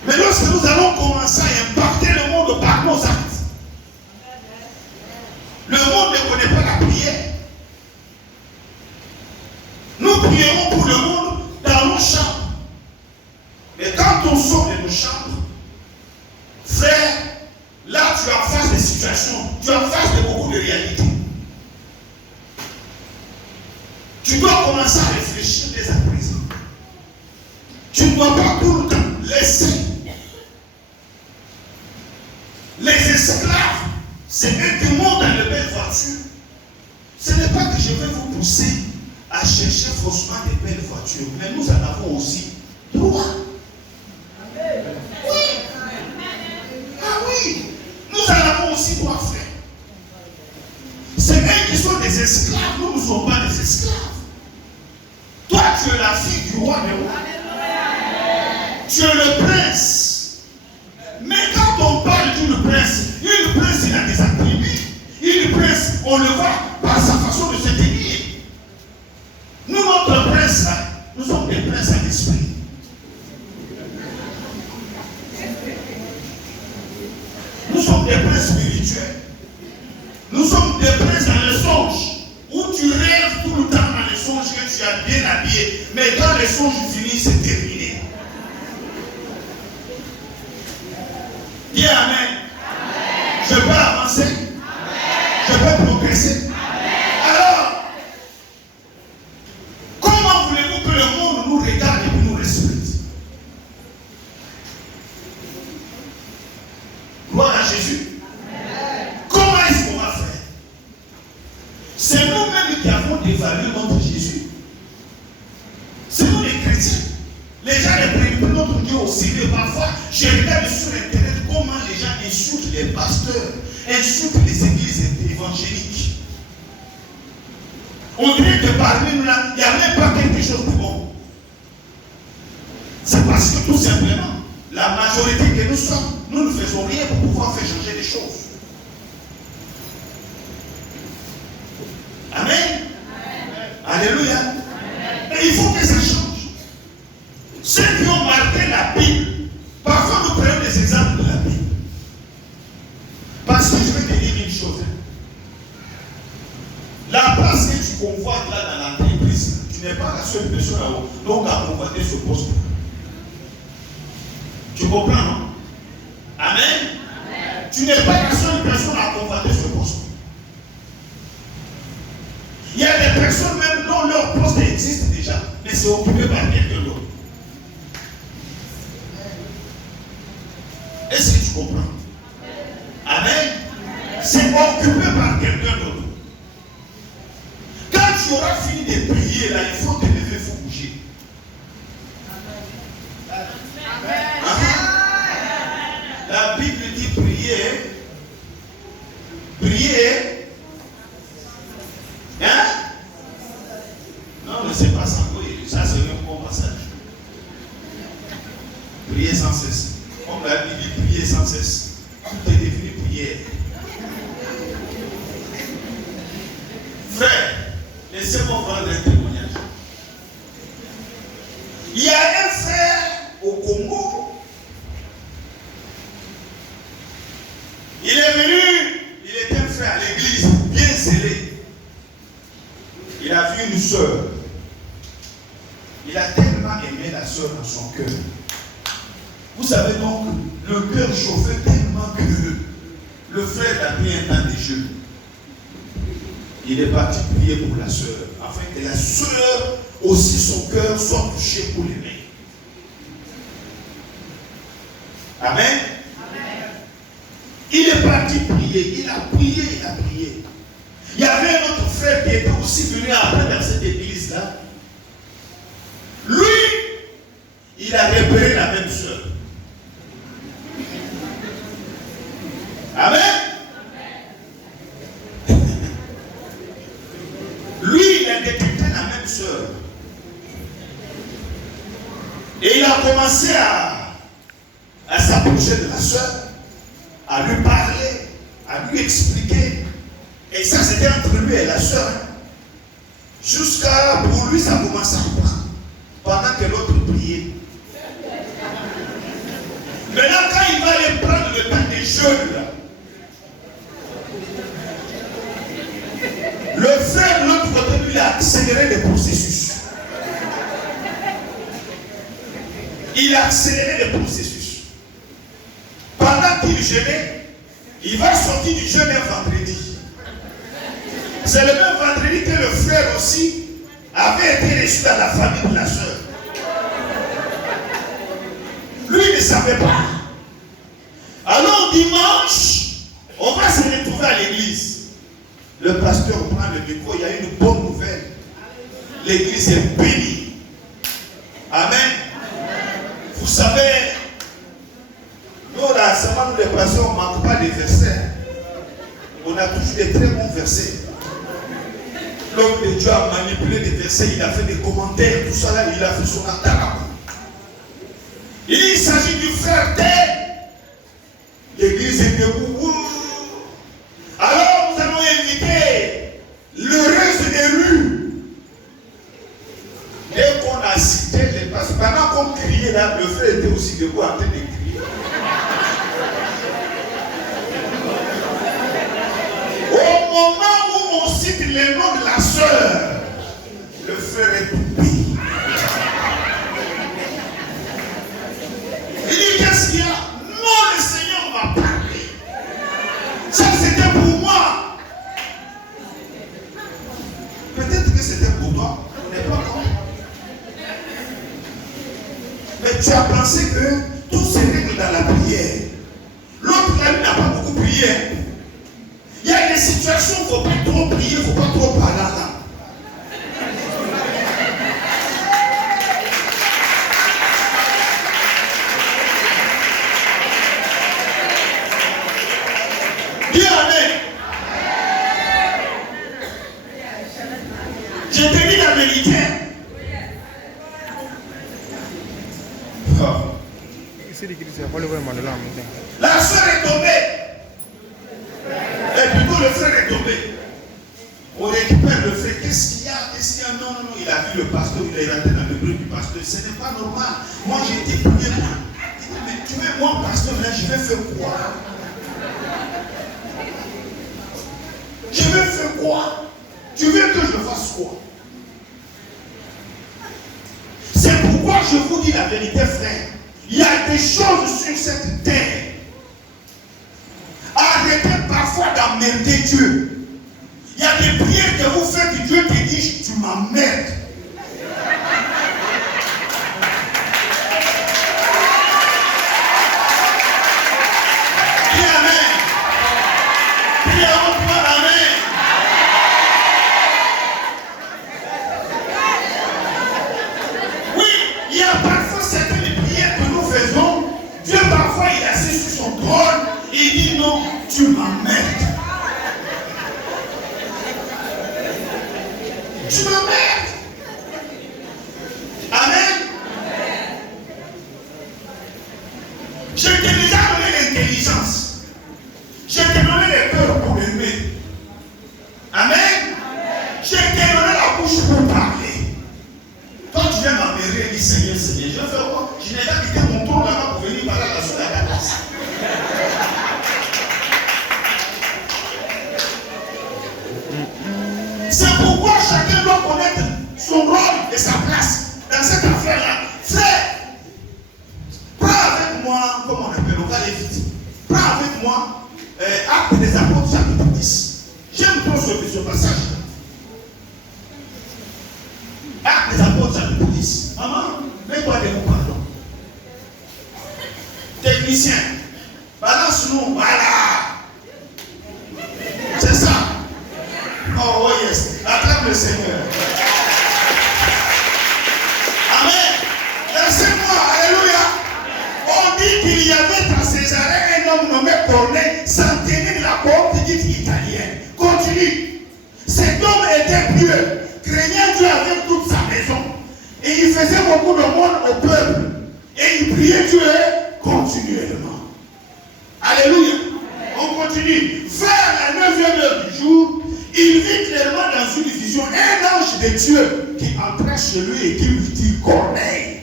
Mais lorsque nous allons commencer à impacter le monde par nos actes, le monde ne connaît pas la prière. Nous prierons pour le monde dans nos chambres. Mais quand on sort de nos chambres, frère, là tu es en face des situations, tu es en face de beaucoup de réalités. Tu dois commencer à réfléchir dès à présent. Tu ne dois pas tout le temps laisser les esclaves. C'est eux qui montent dans les belles voitures. Ce n'est pas que je vais vous pousser à chercher faussement des belles voitures, mais nous en avons aussi droit. Oui. Ah oui. Nous en avons aussi droit, frère. C'est eux qui sont des esclaves, nous ne sommes pas des esclaves. Toi, tu es la fille du roi des rois. Tu es le prince. Mais quand on parle d'une prince, une prince, il a des attributs. Une prince, on le voit par sa façon de se tenir. Nous, notre prince, là, nous sommes des princes à l'esprit. Nous sommes des princes spirituels. Nous sommes des princes dans les songes. Où tu rêves tout le temps dans les songes que tu as bien habillé. Mais quand les songes finissent, c'est terminé. Dis Amen. Amen. Je peux avancer. Amen. Je peux progresser. Amen. Alors, comment voulez-vous que le monde nous regarde et nous respecte? Gloire à Jésus. Amen. Comment est-ce qu'on va faire? C'est nous-mêmes qui avons dévalué notre Jésus. C'est nous les chrétiens. Les gens ne prennent plus notre Dieu au sérieux. Parfois, je regarde sur Internet comment les gens insultent les pasteurs, insultent les églises évangéliques. On dirait que parmi nous là, il n'y a même pas quelque chose de bon. C'est parce que tout simplement, la majorité que nous sommes, nous ne faisons rien pour pouvoir faire changer les choses. Amen. Amen. Alléluia. Amen. Et il faut que ça change. Ceux qui ont marqué la Bible, parfois nous prenons des exemples de la Bible. Parce que je vais te dire une chose. La place que tu convoites là dans l'entreprise, tu n'es pas la seule personne donc à convoiter ce poste. Tu comprends, non? Amen. Amen. Tu n'es pas la seule personne à convoiter ce poste. Il y a des personnes même dont leur poste existe déjà, mais c'est occupé par quelqu'un d'autre. Est-ce que tu comprends? Amen. C'est occupé par quelqu'un d'autre. Quand tu auras fini de prier, là, il faut te lever, il faut bouger. Amen. La Bible dit prier. Prier. Hein? Non, mais c'est pas ça. Oui, ça c'est un bon passage. Prier sans cesse. Comme la Bible dit, prier sans cesse. Tout est devenu prière. Frère, laissez-moi prendre un témoignage. Il y a un frère au Congo. Il est venu, il était un frère à l'église, bien scellé. Il a vu une soeur. Il a tellement aimé la soeur dans son cœur. Vous savez donc, le cœur chauffait tellement que le frère a pris un temps de jeu. Il est parti prier pour la soeur, afin que la soeur aussi son cœur soit touché pour l'aimer. Amen. Amen. Il est parti prier, il a prié, il a prié. Il y avait un autre frère qui était aussi venu après dans cette église-là. Lui, il a repéré la même soeur. Amen. Lui, il a détecté la même soeur. Et il a commencé à s'approcher de la soeur, à lui parler, à lui expliquer. Et ça, c'était entre lui et la soeur. Jusqu'à, pour lui, ça commençait à prendre. Pendant que l'autre priait. Maintenant, quand il va aller prendre le temps des jeûnes, là, le frère de l'autre côté, lui, a accéléré le processus. Il a accéléré le processus. Pendant qu'il jeûnait, il va sortir du jeûne un vendredi. C'est le même vendredi que le frère aussi avait été reçu dans la famille de la soeur. Lui, il ne savait pas. Alors dimanche, on va se retrouver à l'église. Le pasteur prend le micro, il y a une bonne nouvelle. l'église est bénie. Amen. Vous savez, nous là, seulement nous les pasteurs, on ne manque pas des versets. On a toujours des très bons versets. L'homme de Dieu a manipulé des versets, il a fait des commentaires, tout ça là, il a fait son attaque. Il s'agit du frère T. L'église est debout. Alors nous allons inviter le reste des rues. Dès qu'on a cité les pasteurs, pendant qu'on criait là, le frère était aussi debout en train de crier. Au moment où on cite le nom de la sœur, le frère est tombé. Il dit, qu'est-ce qu'il y a? Non, le Seigneur m'a parlé. Ça, c'était pour moi. Peut-être que c'était pour toi. On n'est pas compris. Mais tu as pensé que tout se règle dans la prière. L'autre là, n'a pas beaucoup prié. Il y a des situations où il ne faut pas trop prier, il ne faut pas trop parler là. Dis Amen. Je te dis la vérité. La soeur est tombée. Et plutôt le frère est tombé. On récupère le frère. Qu'est-ce qu'il y a? Qu'est-ce qu'il y a? Non, non, non. Il a vu le pasteur, il est rentré dans le bureau du pasteur. Ce n'est pas normal. Moi, j'ai été prié. Il dit, mais tu veux, moi, pasteur, là, je vais faire quoi? Je vais faire quoi? Tu veux que je fasse quoi? C'est pourquoi je vous dis la vérité, frère. Il y a des choses sur cette terre. Arrêtez parfois d'emmerder Dieu. Il y a des prières que vous faites et Dieu te dit, tu m'emmerdes. Dis Amen. Dis avec moi Amen. Oui, il y a parfois certaines prières que nous faisons. Dieu parfois il est assis sur son trône et il dit non, tu m'emmerdes. Tu m'emmerdes. Amen. Je t'ai déjà donné l'intelligence. Je t'ai donné le cœur pour aimer. Amen. Je t'ai donné la bouche pour parler. Toi tu viens m'emmerder et dis Seigneur, Seigneur. Je vais faire quoi? Je n'ai pas quitté mon tour là-bas pour venir parler à la soeur à la place. C'est pourquoi chacun doit connaître son rôle et sa place dans cette affaire-là. Frère, prends avec moi, comment on appelle, on va aller vite. Prends avec moi Actes des Apôtres, chapitre 10. J'aime trop ce passage. Actes des Apôtres, chapitre 10. Maman, mets-toi des mots, pardon. Technicien, balance-nous, voilà. C'est ça. Oh, yes. Acclame le Seigneur. Amen. Laissez-moi. Alléluia. On dit qu'il y avait dans Césarée un homme nommé Corneille, centenier de la cohorte dite italienne. Continue. Cet homme était pieux, craignant Dieu avec toute sa maison. Et il faisait beaucoup de monde au peuple. Et il priait Dieu continuellement. Alléluia. On continue. Vers la 9e heure du jour, il vit clairement dans une vision un ange de Dieu qui entrait chez lui et qui lui dit Corneille.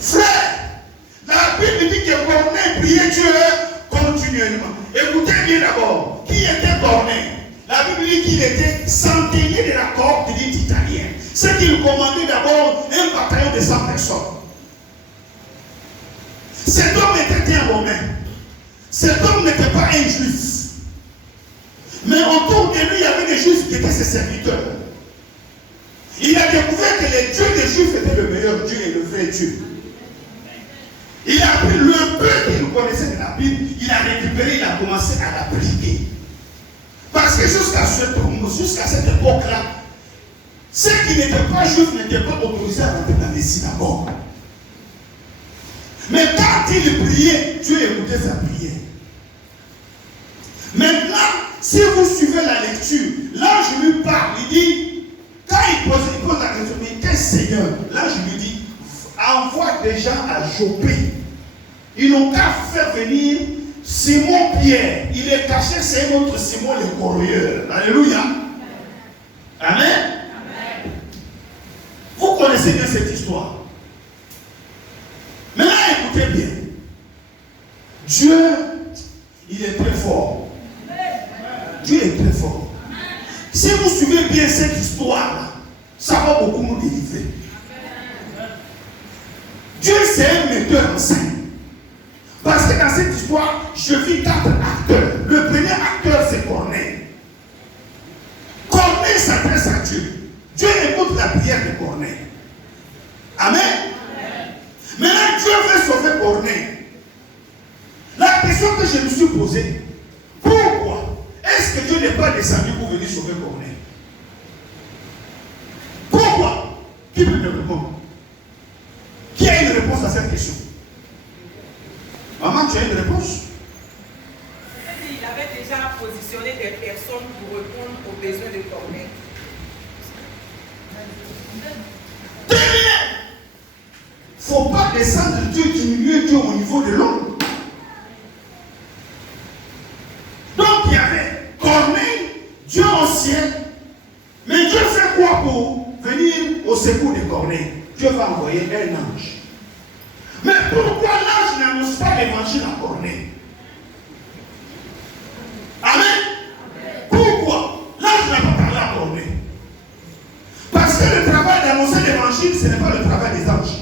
Frère, la Bible dit que Corneille priait Dieu continuellement. Écoutez bien d'abord, qui était Corneille? La Bible dit qu'il était centenier de la cohorte dite italienne. C'est qu'il commandait d'abord un bataillon de 100 personnes. Cet homme était un Romain. Cet homme n'était pas un juif. Mais autour de lui, il y avait des juifs qui étaient ses serviteurs. Il a découvert que le Dieu des juifs était le meilleur Dieu et le vrai Dieu. Il a pris le peu qu'il connaissait de la Bible, il a récupéré, il a commencé à l'appliquer. Parce que jusqu'à cette époque-là, Ceux qui n'étaient pas juifs n'étaient pas autorisés à rentrer dans les synagogues. Mais quand il priait, Dieu écoutait sa prière. Maintenant, si vous suivez la lecture, l'ange lui parle, il dit, quand il pose la question, mais quel Seigneur? L'ange lui dit, envoie des gens à Jopé. Ils n'ont qu'à faire venir Simon Pierre. Il est caché, c'est un autre Simon le corroyeur. Alléluia. Amen. Vous connaissez bien cette histoire. Maintenant, écoutez bien. Dieu, il est très fort. Dieu est très fort. Si vous suivez bien cette histoire-là, ça va beaucoup nous délivrer. Dieu, c'est un metteur en scène. Parce que dans cette histoire, je vis 4 acteurs. Le premier acteur, c'est Corneille. Corneille s'adresse à Dieu. Dieu écoute la prière de Corneille. Amen. Maintenant, Dieu veut sauver Corneille. La question que je me suis posée, pourquoi est-ce que Dieu n'est pas descendu pour venir sauver Corneille? Pourquoi? Qui peut me répondre? Qui a une réponse à cette question? Maman, tu as une réponse? Il avait déjà positionné des personnes pour répondre aux besoins de Corneille. Il ne faut pas descendre Dieu, diminuer Dieu au niveau de l'homme. Donc il y avait Corneille, Dieu au ciel. Mais Dieu fait quoi pour venir au secours de Corneille? Dieu va envoyer un ange. Mais pourquoi l'ange n'annonce pas l'évangile à Corneille? Amen. Pourquoi l'ange n'a pas parlé à Corneille? Parce que le travail d'annoncer l'évangile, ce n'est pas le travail des anges.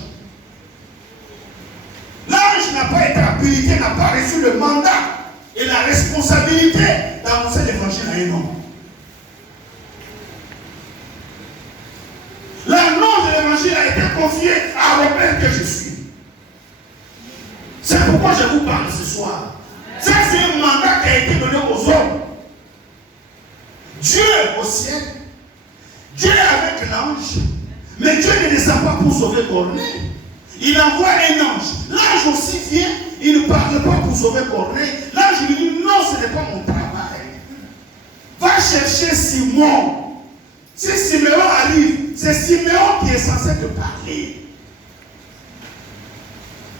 L'ange n'a pas été habilité, n'a pas reçu le mandat et la responsabilité d'annoncer l'évangile à un homme. L'annonce de l'évangile a été confiée à Robert que je suis. C'est pourquoi je vous parle ce soir. Ça, c'est un mandat qui a été donné aux hommes. Dieu au ciel, Dieu est avec l'ange, mais Dieu ne descend pas pour sauver Corneille. Il envoie un ange. L'ange aussi vient, il ne parle pas pour sauver Corneille. L'ange lui dit, non, ce n'est pas mon travail. Va chercher Simon. Si Siméon arrive, c'est Siméon qui est censé te parler.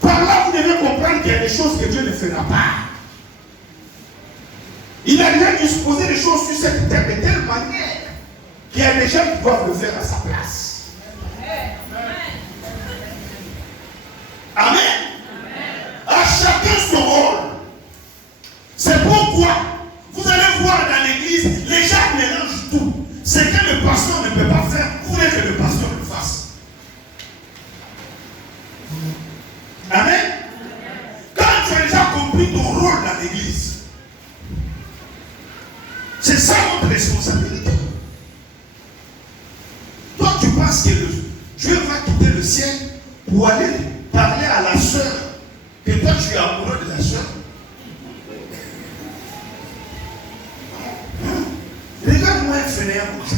Par là, vous devez comprendre qu'il y a des choses que Dieu ne fera pas. Il a déjà disposé des choses sur cette terre de telle manière qu'il y a des gens qui doivent le faire à sa place. Amen. À chacun son rôle. C'est pourquoi vous allez voir dans l'église, les gens mélangent tout. Ce que le pasteur ne peut pas faire, vous voulez que le pasteur le fasse. Amen. Quand tu as déjà compris ton rôle dans l'église, c'est ça notre responsabilité. Toi, tu penses que Dieu va quitter le ciel pour aller parler à la soeur, que toi tu es amoureux de la soeur. Regarde-moi un fainéant comme ça.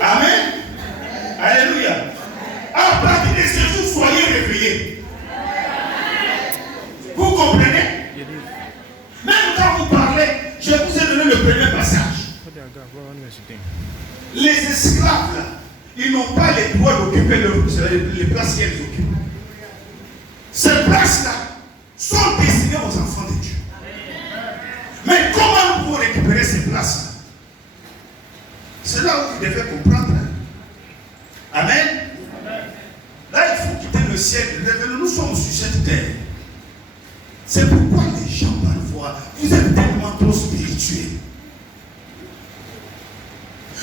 Amen. Alléluia. À partir de ce jour, soyez réveillés. Vous comprenez? Même quand vous parlez, je vous ai donné le premier passage. Les esclaves, là, ils n'ont pas le droit d'occuper les places qu'elles occupent. Ces places-là sont destinées aux enfants de Dieu. Mais comment nous pouvons récupérer ces places-là? C'est là où vous devez comprendre. Amen. Là, il faut quitter le ciel. Nous sommes sur cette terre. C'est pourquoi les gens parfois, vous êtes tellement trop spirituels.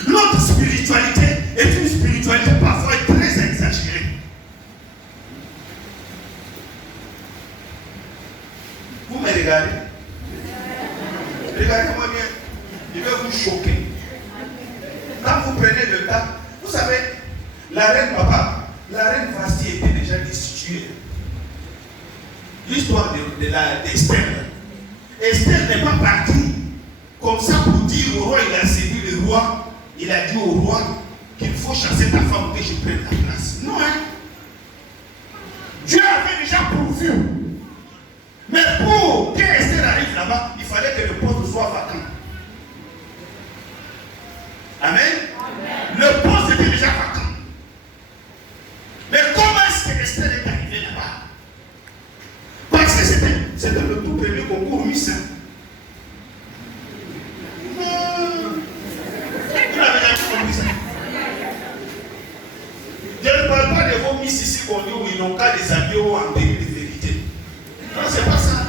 Notre spiritualité est une spiritualité parfois très exagérée. Vous me regardez? Regardez-moi bien. Je vais vous choquer. Quand vous prenez le temps, vous savez, la reine papa, la reine Vasti était déjà destituée. L'histoire d'Esther. Esther n'est pas partie comme ça pour dire au roi, il a séduit le roi, il a dit au roi qu'il faut chasser ta femme que je prenne la place. Non, hein? Dieu avait déjà pourvu. Mais pour que Esther arrive là-bas, il fallait que le poste soit vacant. Amen. Le poste était déjà vacant. Mais comment est-ce que Esther est arrivée là-bas? Parce que c'était le tout premier concours Miss. Vous n'avez jamais compris ça? Je ne parle pas de vos Miss ici qu'on dit où ils n'ont qu'à des habits ou en tenue de vérité. Non, c'est pas ça.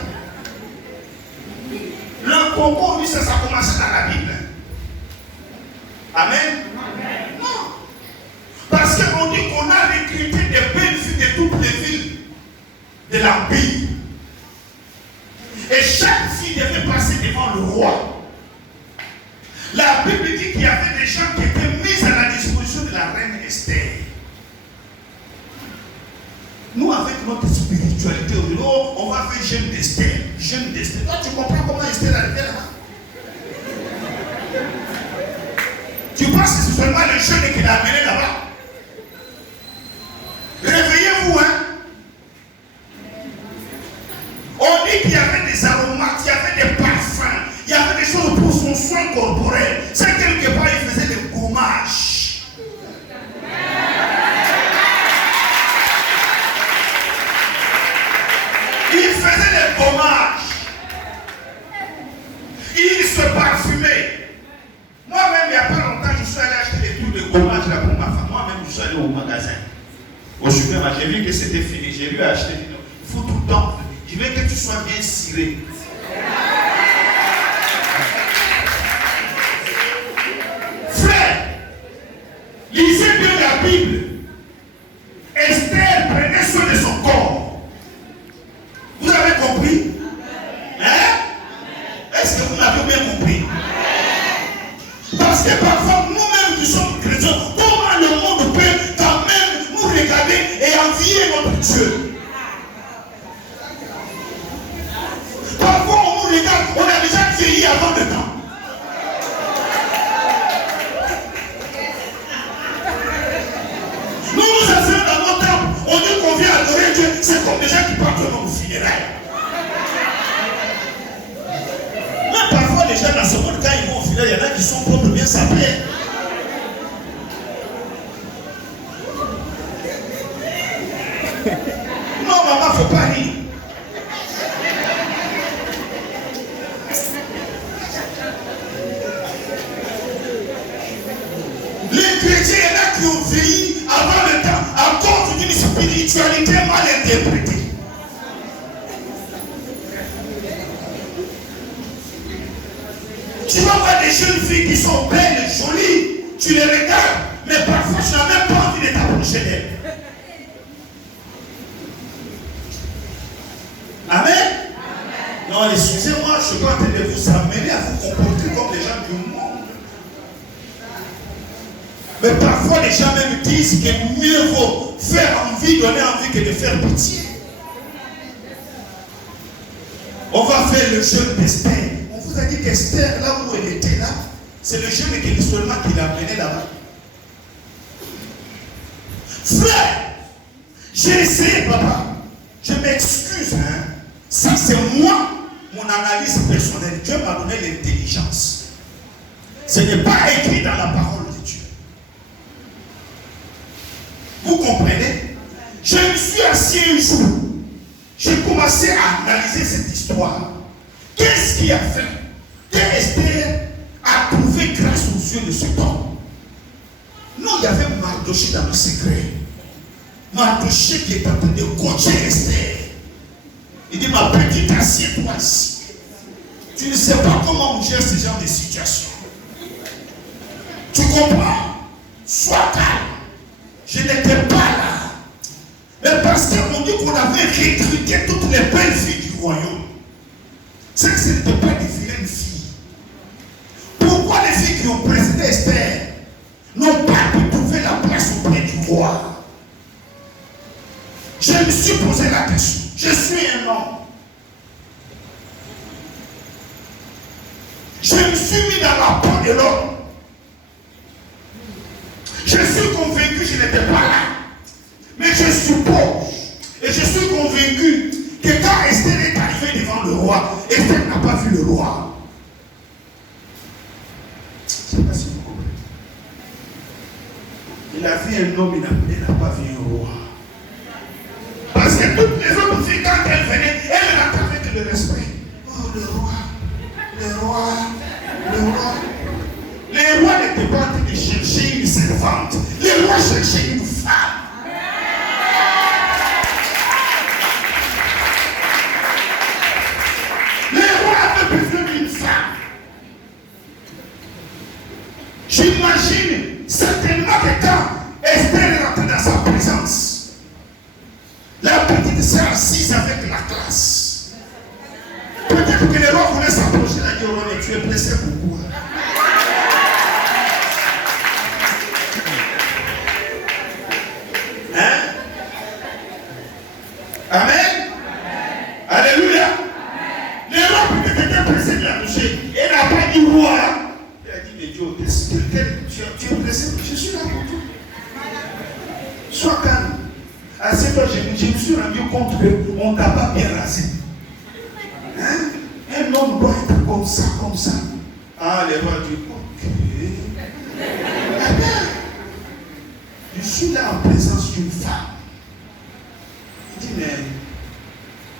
Le concours Miss, ça a commencé dans la Bible. Amen. Non. Parce qu'on dit qu'on a recruté des belles filles de toutes les villes de l'Empire. Et chaque fille devait passer devant le roi. La Bible dit qu'il y avait des gens qui étaient mis à la disposition de la reine Esther. Nous, avec notre spiritualité, on va faire jeune d'Esther. Jeune d'Esther. Toi, tu comprends comment Esther est arrivée là-bas? Tu penses que c'est seulement le jeune qui l'a amené là-bas? Réveillez-vous, hein? On dit qu'il y avait des aromates, il y avait des parfums, il y avait des choses pour son soin corporel. C'est quelque part, il faisait des gommages. Il faisait des gommages. Il se parfumait. Moi-même, il n'y a pas longtemps, je suis allé acheter des trucs de gommage là pour ma femme. Moi-même, je suis allé au magasin. Au supermarché, j'ai vu que c'était fini. J'ai lui acheté. Il faut tout le temps. Je veux que tu sois bien ciré. Frère, lisez bien la Bible. Esther prenait soin de son corps. Vous avez compris? Hein? Est-ce que vous m'avez bien compris? Parce que parfois, nous-mêmes qui sommes chrétiens, comment le monde peut quand même nous regarder et envier notre Dieu? Parfois, on nous regarde, on a déjà vieilli avant le temps. Nous nous asseyons dans nos temples, on dit qu'on vient adorer Dieu, c'est comme des gens qui partent dans nos funérailles. Même parfois, les gens dans ce monde, quand ils vont au funérailles, il y en a qui sont propres bien sapés. Non, maman, il ne faut pas rire. Les chrétiens, il y en a qui ont vieilli avant le temps à cause d'une spiritualité mal interprétée. Tu vas voir des jeunes filles qui sont belles, jolies, tu les regardes, mais parfois tu n'as même pas envie de t'approcher d'elles. Amen. Non, excusez-moi, je suis pas en train de vous amener à vous comporter comme les gens du monde. Mais parfois les gens même disent que mieux vaut faire envie, donner envie que de faire pitié. On va faire le jeûne d'Esther. On vous a dit qu'Esther, là où elle était là, c'est le jeûne seulement qui l'a amené là-bas. Frère, j'ai essayé, papa. Je m'excuse, hein. Ça c'est moi, mon analyse personnelle. Dieu m'a donné l'intelligence. Ce n'est pas écrit dans la parole de Dieu. Vous comprenez? Je me suis assis un jour. J'ai commencé à analyser cette histoire. Qu'est-ce qui a fait qu'Esther a trouvé grâce aux yeux de cet homme? Non, il y avait Mardoché dans le secret. Mardoché qui est en train de coacher Esther. Il dit, ma petite, assieds-toi ici. Tu ne sais pas comment on gère ce genre de situation. Tu comprends? Sois calme. Je n'étais pas là. Mais parce qu'on dit qu'on avait recruté toutes les belles filles du royaume. C'est que ce n'étaient pas des vilaines filles. Pourquoi les filles qui ont précédé Esther n'ont pas pu trouver la place auprès du roi? Je me suis posé la question. Je suis un homme. Je Je me suis mis dans la peau de l'homme. Je suis convaincu que je n'étais pas là. Mais je suppose, et je suis convaincu que quand Esther est arrivée devant le roi, Esther n'a pas vu le roi. Je ne sais pas si vous comprenez. Il a vu un homme, il n'a pas vu un roi. Parce que toutes les autres filles, quand elles venaient, elles rentraient avec le respect. Oh, le roi, le roi, le roi. Les rois n'étaient pas en train de chercher une servante. Les rois cherchaient une femme. Les rois avaient besoin d'une femme. J'imagine certainement que quand Esther est rentrée dans sa présence, la petite s'est assise avec la classe. Peut-être que les rois voulaient s'approcher et dire, oh, tu es blessé beaucoup. Hein? Amen. Alléluia. Les rois peut-être étaient pressés de la toucher. Elle n'a pas dit roi. Elle a dit, mais Dieu, tu es pressé, je suis là pour toi. Sois calme. À cette heure, je me suis rendu compte qu'on ne t'a pas bien rasé. Hein? Un homme doit être comme ça, comme ça. Ah, les rois disent, ok. Je suis là en présence d'une femme. Il dit, mais,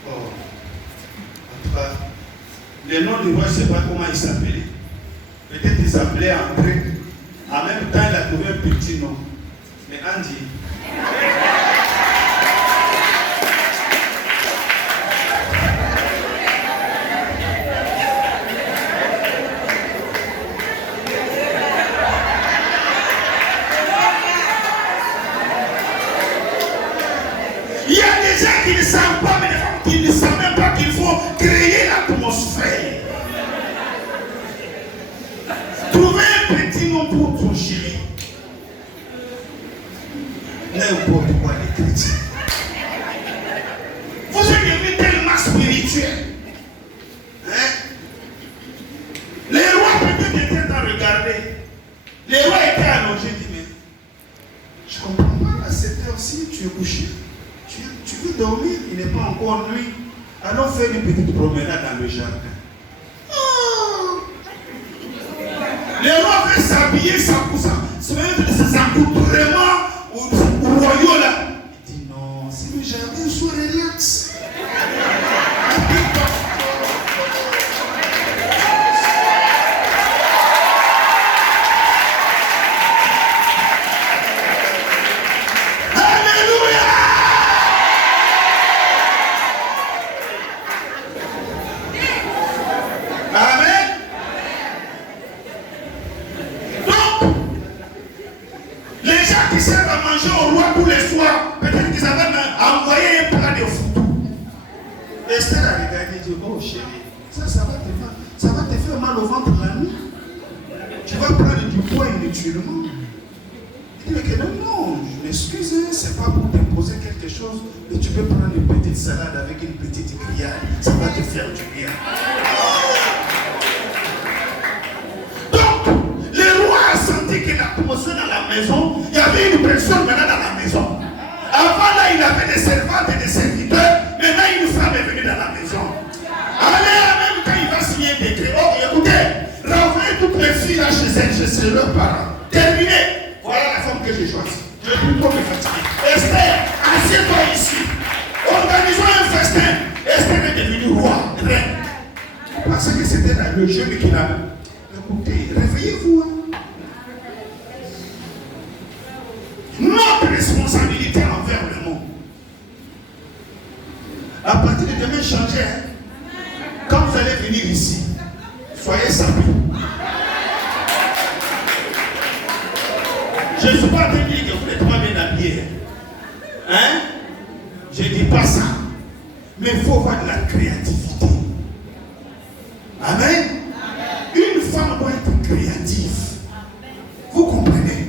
oh, en tout cas, le nom du roi, je ne sais pas comment il s'appelait. Peut-être il s'appelait André. En même temps, il a trouvé un petit nom. Mais Andy. Il y a des gens qui ne savent pas, mais des femmes qui ne savent même pas qu'il faut créer l'atmosphère. Trouver un petit nom pour ton chéri. N'importe quoi les chrétiens. Vous êtes devenus tellement spirituels. Hein? Les rois peut-être étaient en train de regarder. Les rois étaient allongés. Mais je ne comprends pas, à cette heure-ci, tu es couché. Tu veux dormir, il n'est pas encore nuit. Allons faire une petite promenade dans le jardin. Oh! Les rois veulent s'habiller sans accoutrements au royaume là. Il dit non, c'est le jardin, sois relax. Esther a regardé et dit, oh chérie, ça va te faire mal au ventre la nuit. Tu vas prendre du poids inutilement. Il dit, mais non, je m'excuse, c'est pas pour t'imposer quelque chose, mais tu peux prendre une petite salade avec une petite grillade, ça va te faire du bien. Donc, le roi a senti que l'atmosphère dans la maison, il y avait une personne maintenant dans la maison. Avant là, il avait des servantes et des serviteurs. Maintenant, une femme est venue dans la maison. Allez, même quand il va signer un décret, oh, écoutez, renvoyez toutes les filles là chez elles, chez leurs parents. Terminé. Voilà la femme que j'ai choisie. Je vais plutôt me fatiguer. Esther, assieds-toi ici. Organisons un festin. Esther est devenue roi, reine. Parce que c'était là le jeune qui l'a. Écoutez, réveillez-vous. Notre responsabilité envers le monde. À partir de demain, changez. Quand vous allez venir ici, soyez sapés. Je ne suis pas en train de dire que vous n'êtes pas bien habillés. Hein? Je ne dis pas ça. Mais il faut avoir de la créativité. Amen. Une femme doit être créative. Vous comprenez?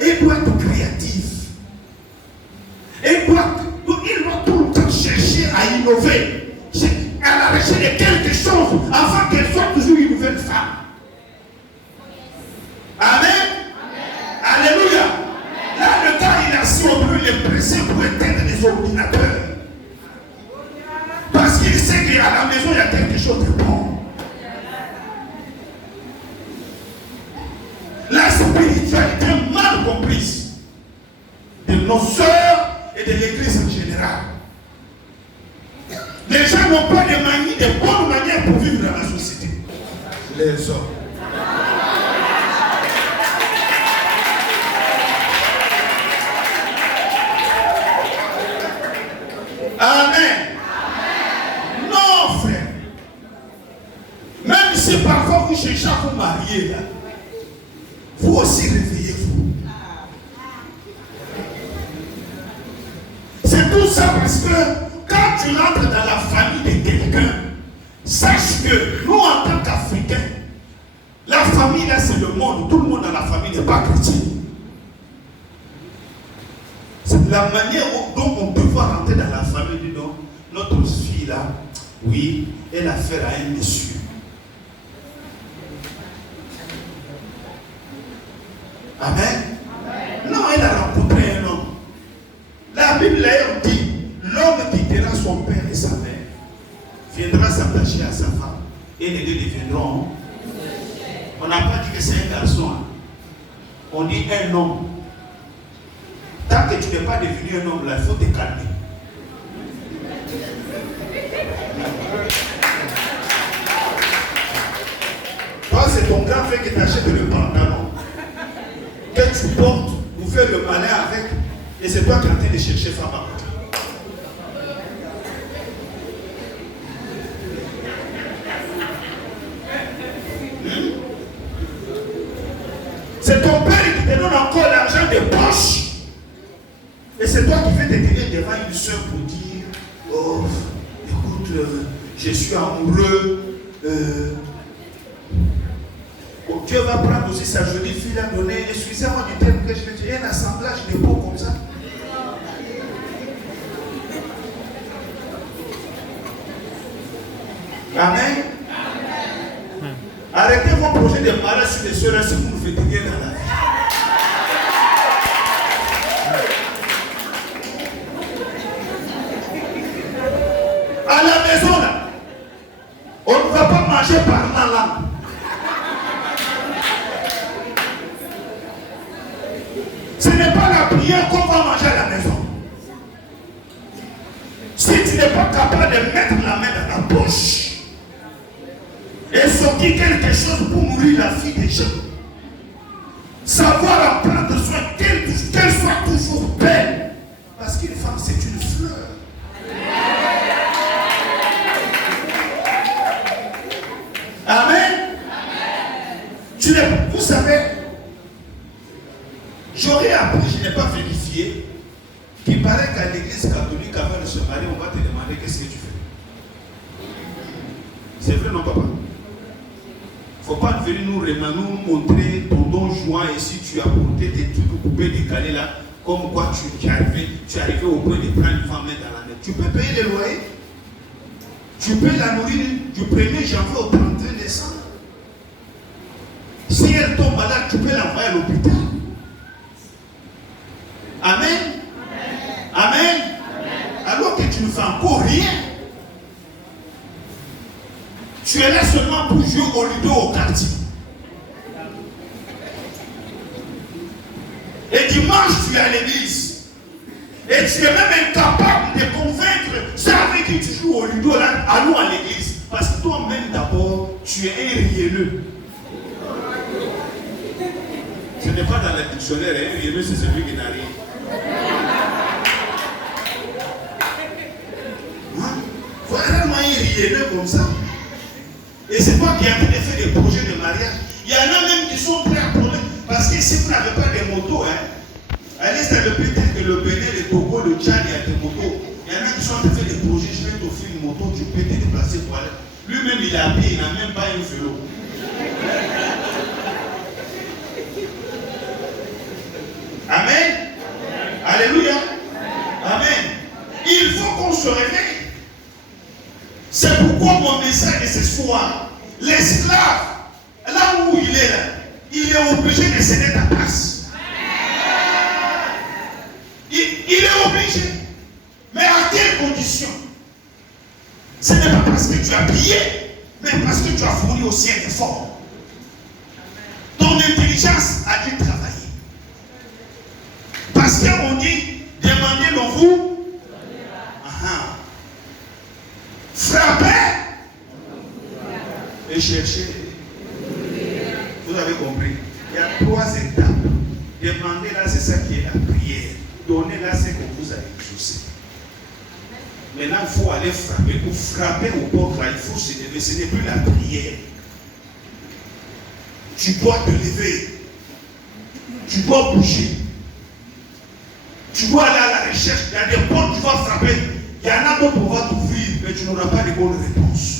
Elle doit être créative. Il doit tout le temps chercher à innover, à la recherche de quelque chose, afin qu'elle soit toujours une nouvelle femme. électricien pour éteindre les ordinateurs. Parce qu'il sait qu'à la maison, il y a quelque chose de bon. La spiritualité mal comprise de nos sœurs et de l'église en général. Les gens n'ont pas de bonnes manières pour vivre dans la société. Les hommes. Amen. Non, frère. Même si parfois vous cherchez à vous marier, là, vous aussi réveillez-vous. C'est tout ça parce que quand tu rentres dans la famille de quelqu'un, sache que nous, en tant qu'Africains, la famille là, c'est le monde. Tout le monde dans la famille n'est pas chrétien. C'est la manière dont on peut voir rentrer dans la famille du nom. Notre fille là, oui, elle a affaire à un monsieur. Amen. Non, elle a rencontré un homme. La Bible dit, l'homme quittera son père et sa mère, viendra s'attacher à sa femme, et les deux deviendront. On n'a pas dit que c'est un garçon. Hein. On dit un homme. Tant que tu n'es pas devenu un homme, là, il faut te calmer. Toi, c'est ton grand frère qui t'achète le pantalon que tu portes, vous faites le malin avec, et c'est toi qui es en train de chercher femme à côté. C'est ton père qui te donne encore l'argent de poche. Et c'est toi qui fais te tenir devant une soeur pour dire, oh, écoute, je suis amoureux. Dieu va prendre aussi sa jolie fille à donner. Excusez-moi du terme que je vais dire, un assemblage de peau comme ça. Amen. Arrêtez vos projets de mariage sur les soeurs si vous nous faites bien dans la vie. À la maison là, on ne va pas manger par la langue. Ce n'est pas la prière qu'on va manger à la maison. Si tu n'es pas capable de mettre la main dans la poche et sortir quelque chose pour nourrir la fille des gens, savoir en prendre soin, qu'elle soit toujours belle, parce qu'une femme c'est une fleur. Amen. Vous savez, j'aurais appris, je n'ai pas vérifié, qu'il paraît qu'à l'église catholique, avant de se marier, on va te demander qu'est-ce que tu fais. C'est vrai, non, papa? Il ne faut pas venir nous montrer ton don joint et si tu as porté des trucs coupés, décalés là, comme quoi tu es arrivé au point de prendre une femme dans la main. Tu peux payer les loyers. Tu peux la nourrir du 1er janvier au 31 décembre. Si elle tombe malade, tu peux l'envoyer à l'hôpital. Amen. Amen. Amen. Alors que tu ne fais encore rien. Tu es là seulement pour jouer au ludo au quartier. Et dimanche, tu es à l'église. Et tu es même incapable de convaincre ceux avec qui tu joues au ludo là, allons à l'église. Parce que toi-même d'abord, tu es un rielleux. Ce n'est pas dans le dictionnaire, un rielleux c'est celui qui n'a rien. Il faut vraiment un rielleux comme ça. Et c'est toi qui as fait des projets de mariage. Il y en a même qui sont prêts à prendre. Parce que si vous n'avez pas de motos, allez dans le pays tel que le Bénin, le Togo, le Tchad, il y a des motos. Il y en a qui sont en train de faire des projets. Je vais t'offrir une moto, tu peux te déplacer pour aller. Lui-même, il est habillé, il n'a même pas un vélo. Amen. Alléluia. Amen. Il faut qu'on se réveille. C'est pourquoi mon message de ce soir, l'esclave, là où il est là, il est obligé de céder ta place. Il est obligé as prié, mais parce que tu as fourni aussi un effort. Ton intelligence a dû travailler. Parce qu'on dit, demandez l'on vous. Frappez et cherchez. Vous avez compris? Il y a 3 étapes. Demandez là, c'est ça qui est la prière. Donnez là, c'est que vous avez exaucé. Maintenant, il faut aller frapper. Pour frapper au porte, il faut se lever. Ce n'est plus la prière. Tu dois te lever. Tu dois bouger. Tu dois aller à la recherche. Il y a des portes que tu vas frapper. Il y en a d'autres pour t'ouvrir, mais tu n'auras pas de bonnes réponses.